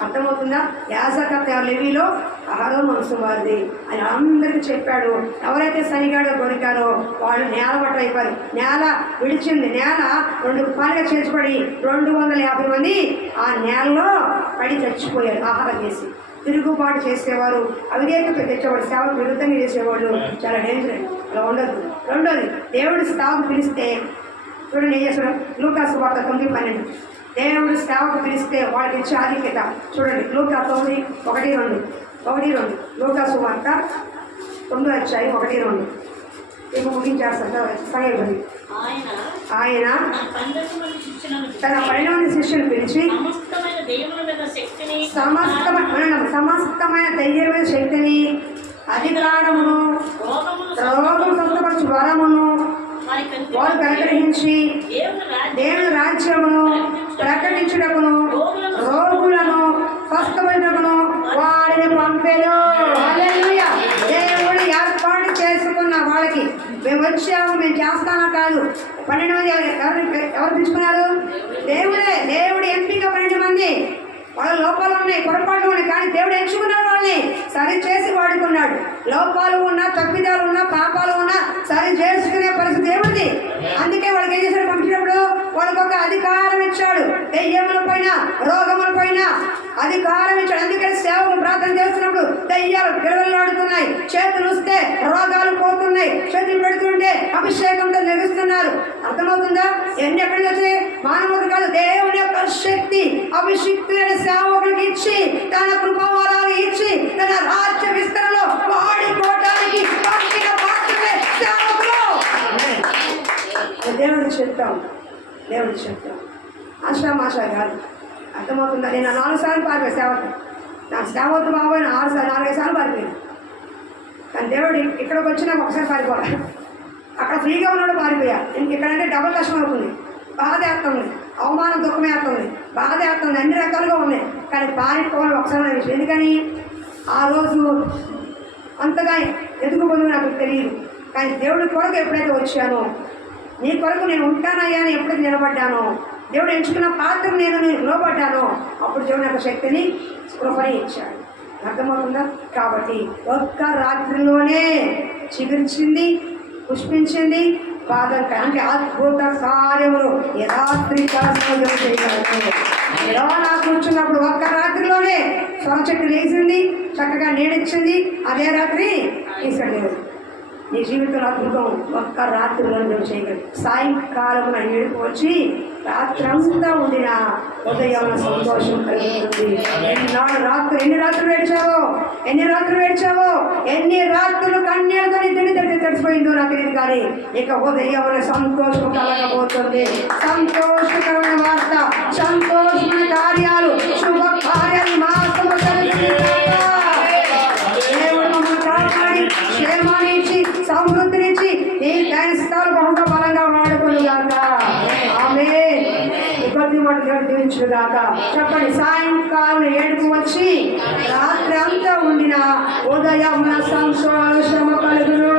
అర్థమవుతుందా? యాజకత్వ లేవీలో అహరోను వంశం వారిది అని అందరికీ చెప్పాడు. ఎవరైతే సరిగాడో దొరికారో వాళ్ళు నేల పట్ల అయిపోయారు. నేల విడిచింది. నేల 2 పాలుగా చేర్చబడి 250 మంది ఆ నేలలో పడి చచ్చిపోయారు ఆహారం చేసి. తిరుగుబాటు చేసేవారు, అవిధేయత తెచ్చేవాడు, సేవకు విరుద్ధంగా చేసేవాళ్ళు చాలా డేంజర్. అలా ఉండదు. రెండోది, దేవుడి స్థానం పిలిస్తే చూడండి ఏం చేస్తాడు. లూకాసు వార్త 9:12 దేవుడు సేవకు పిలిస్తే వాళ్ళకి ఇచ్చే ఆధిక్యత చూడండి. లూకా 9:1-2 లూకా సువార్త 9:1-2 ఇప్పుడు ముగించేస్తారు సమయం. ఆయన తన 12 మంది శిష్యులు పిలిచి సమస్తమైన దైవమైన శక్తిని అధికారమును రోగము స్వస్థపరచు వరమును వారు అనుగ్రహించి దేవుని రాజ్యమును ప్రకటించుటకును రోగులను స్వస్థపరచుటకును వారిని పంపెను. హల్లెలూయా. దేవుడు ఏర్పాటు చేసుకున్న వాళ్ళకి మేము వచ్చాము, మేము చేస్తానా కాదు. 12 మంది ఎవరు పిలుచుకున్నారు? దేవుడి ఎంపిక 12 మంది. వాళ్ళ లోపాలు ఉన్నాయి, పొరపాట్లు ఉన్నాయి, కానీ దేవుడు ఎంచుకున్నాడు. వాళ్ళని సరి చేసి వాడుకున్నాడు. లోపాలు ఉన్నా, తప్పిదాలు ఉన్నా, పాపాలు ఉన్నా సరి చేసుకునే పరిస్థితి దేవుడిది. అందుకే వాళ్ళకి ఏం చేశాడు? పంపించినప్పుడు వాళ్ళకి ఒక అధికారం ఇచ్చాడు. దెయ్యముల పైన, రోగముల పైన అధికారం ఇచ్చాడు. అందుకని సేవకులు ప్రార్థన చేస్తున్నప్పుడు దెయ్యాలు పిలవలాడుతున్నాయి, చేతులు వస్తే రోగాలు పోతున్నాయి, చేతులు పెడుతుంటే అభిషేకంతో నిలుస్తున్నారు. అర్థమవుతుందా? ఎన్ని ఎక్కడికి వచ్చాయి? మానవుడు కాదు, దేవుని యొక్క శక్తి అభిషిక్తులైన సేవకులకు ఇచ్చి, తన కృపావరాలు ఇచ్చి, తన రాజ్య విస్తరణలో వాడుకోవడానికి పంపిన మాత్రమే సేవకులు. దేవుడి చిత్తం ఆశామాషా కాదు. అర్థమవుతుందా? నేను 4 సార్లు పారిపోయాను సేవకు. నా సేవతో బాబోయే 4-5 సార్లు పారిపోయాను. కానీ దేవుడు ఇక్కడికి వచ్చి నాకు ఒకసారి పారిపోవాలి. అక్కడ ఫ్రీగా ఉన్నాడు, పారిపోయా. ఇక్కడంటే డబల్ కష్టం అవుతుంది, బాధ వేస్తుంది, అవమానం దుఃఖం వేస్తుంది, బాధ వేస్తుంది, అన్ని రకాలుగా ఉన్నాయి. కానీ పారిపోవాలి ఒకసారి విషయం. ఎందుకని ఆ రోజు అంతగా ఎందుకు పొందు నాకు తెలియదు. కానీ దేవుడి కొరకు ఎప్పుడైతే వచ్చానో, నీ కొరకు నేను ఉంటానయ్యా అని ఎప్పుడైతే నిలబడ్డానో, దేవుడు ఎంచుకున్న పాత్రకు నేను నిలబడ్డానో, అప్పుడు దేవుడు నాకు శక్తిని కృపని ఇచ్చాడు. అర్థమవుతుందా? కాబట్టి ఒక్క రాత్రిలోనే చిగురించింది, పుష్పించింది, బాధ అంటే అద్భుత కార్యములు రాత్రి చేయగలరు. ఎలా నాకు కూర్చున్నప్పుడు ఒక్క రాత్రిలోనే సొర చెట్టు లేచింది, చక్కగా నీడిచ్చింది. అదే రాత్రి తీసుకెళ్ళి నీ జీవితంలో అద్భుతం ఒక్క రాత్రిలో నువ్వు చేయగలరు. సాయంకాలం ఏడుపు వచ్చి రాత్రంతా ఉండిన ఉదయం సంతోషం కలుగుతుంది. ఎన్ని రాత్రులు ఏడ్చావో, ఎన్ని రాత్రులు కన్నీళ్ళతో తడిసిపోయిందో నాకు తెలియదు. కానీ ఇక ఉదయం సంతోషం కలగబోతుంది. సంతోషకరమైన వార్త, సంతోషమైన కార్యాలు, శుభ కార్యాలు మాత్రమే దేవుడు మమ్మల్ని కాపాడి క్షేమాన్ని ఇచ్చి సమృద్ధినిచ్చి నీ దైనిస్తాలు బహుగా బలంగా వాడుకునిగాక. ఆమేన్. ఇబ్బంది మాటలు దీవించుగాక. చెప్పండి. సాయంకాలం ఏడుపు వచ్చి రాత్రి అంతా ఉండిన ఉదయం సంతోషము కలుగును.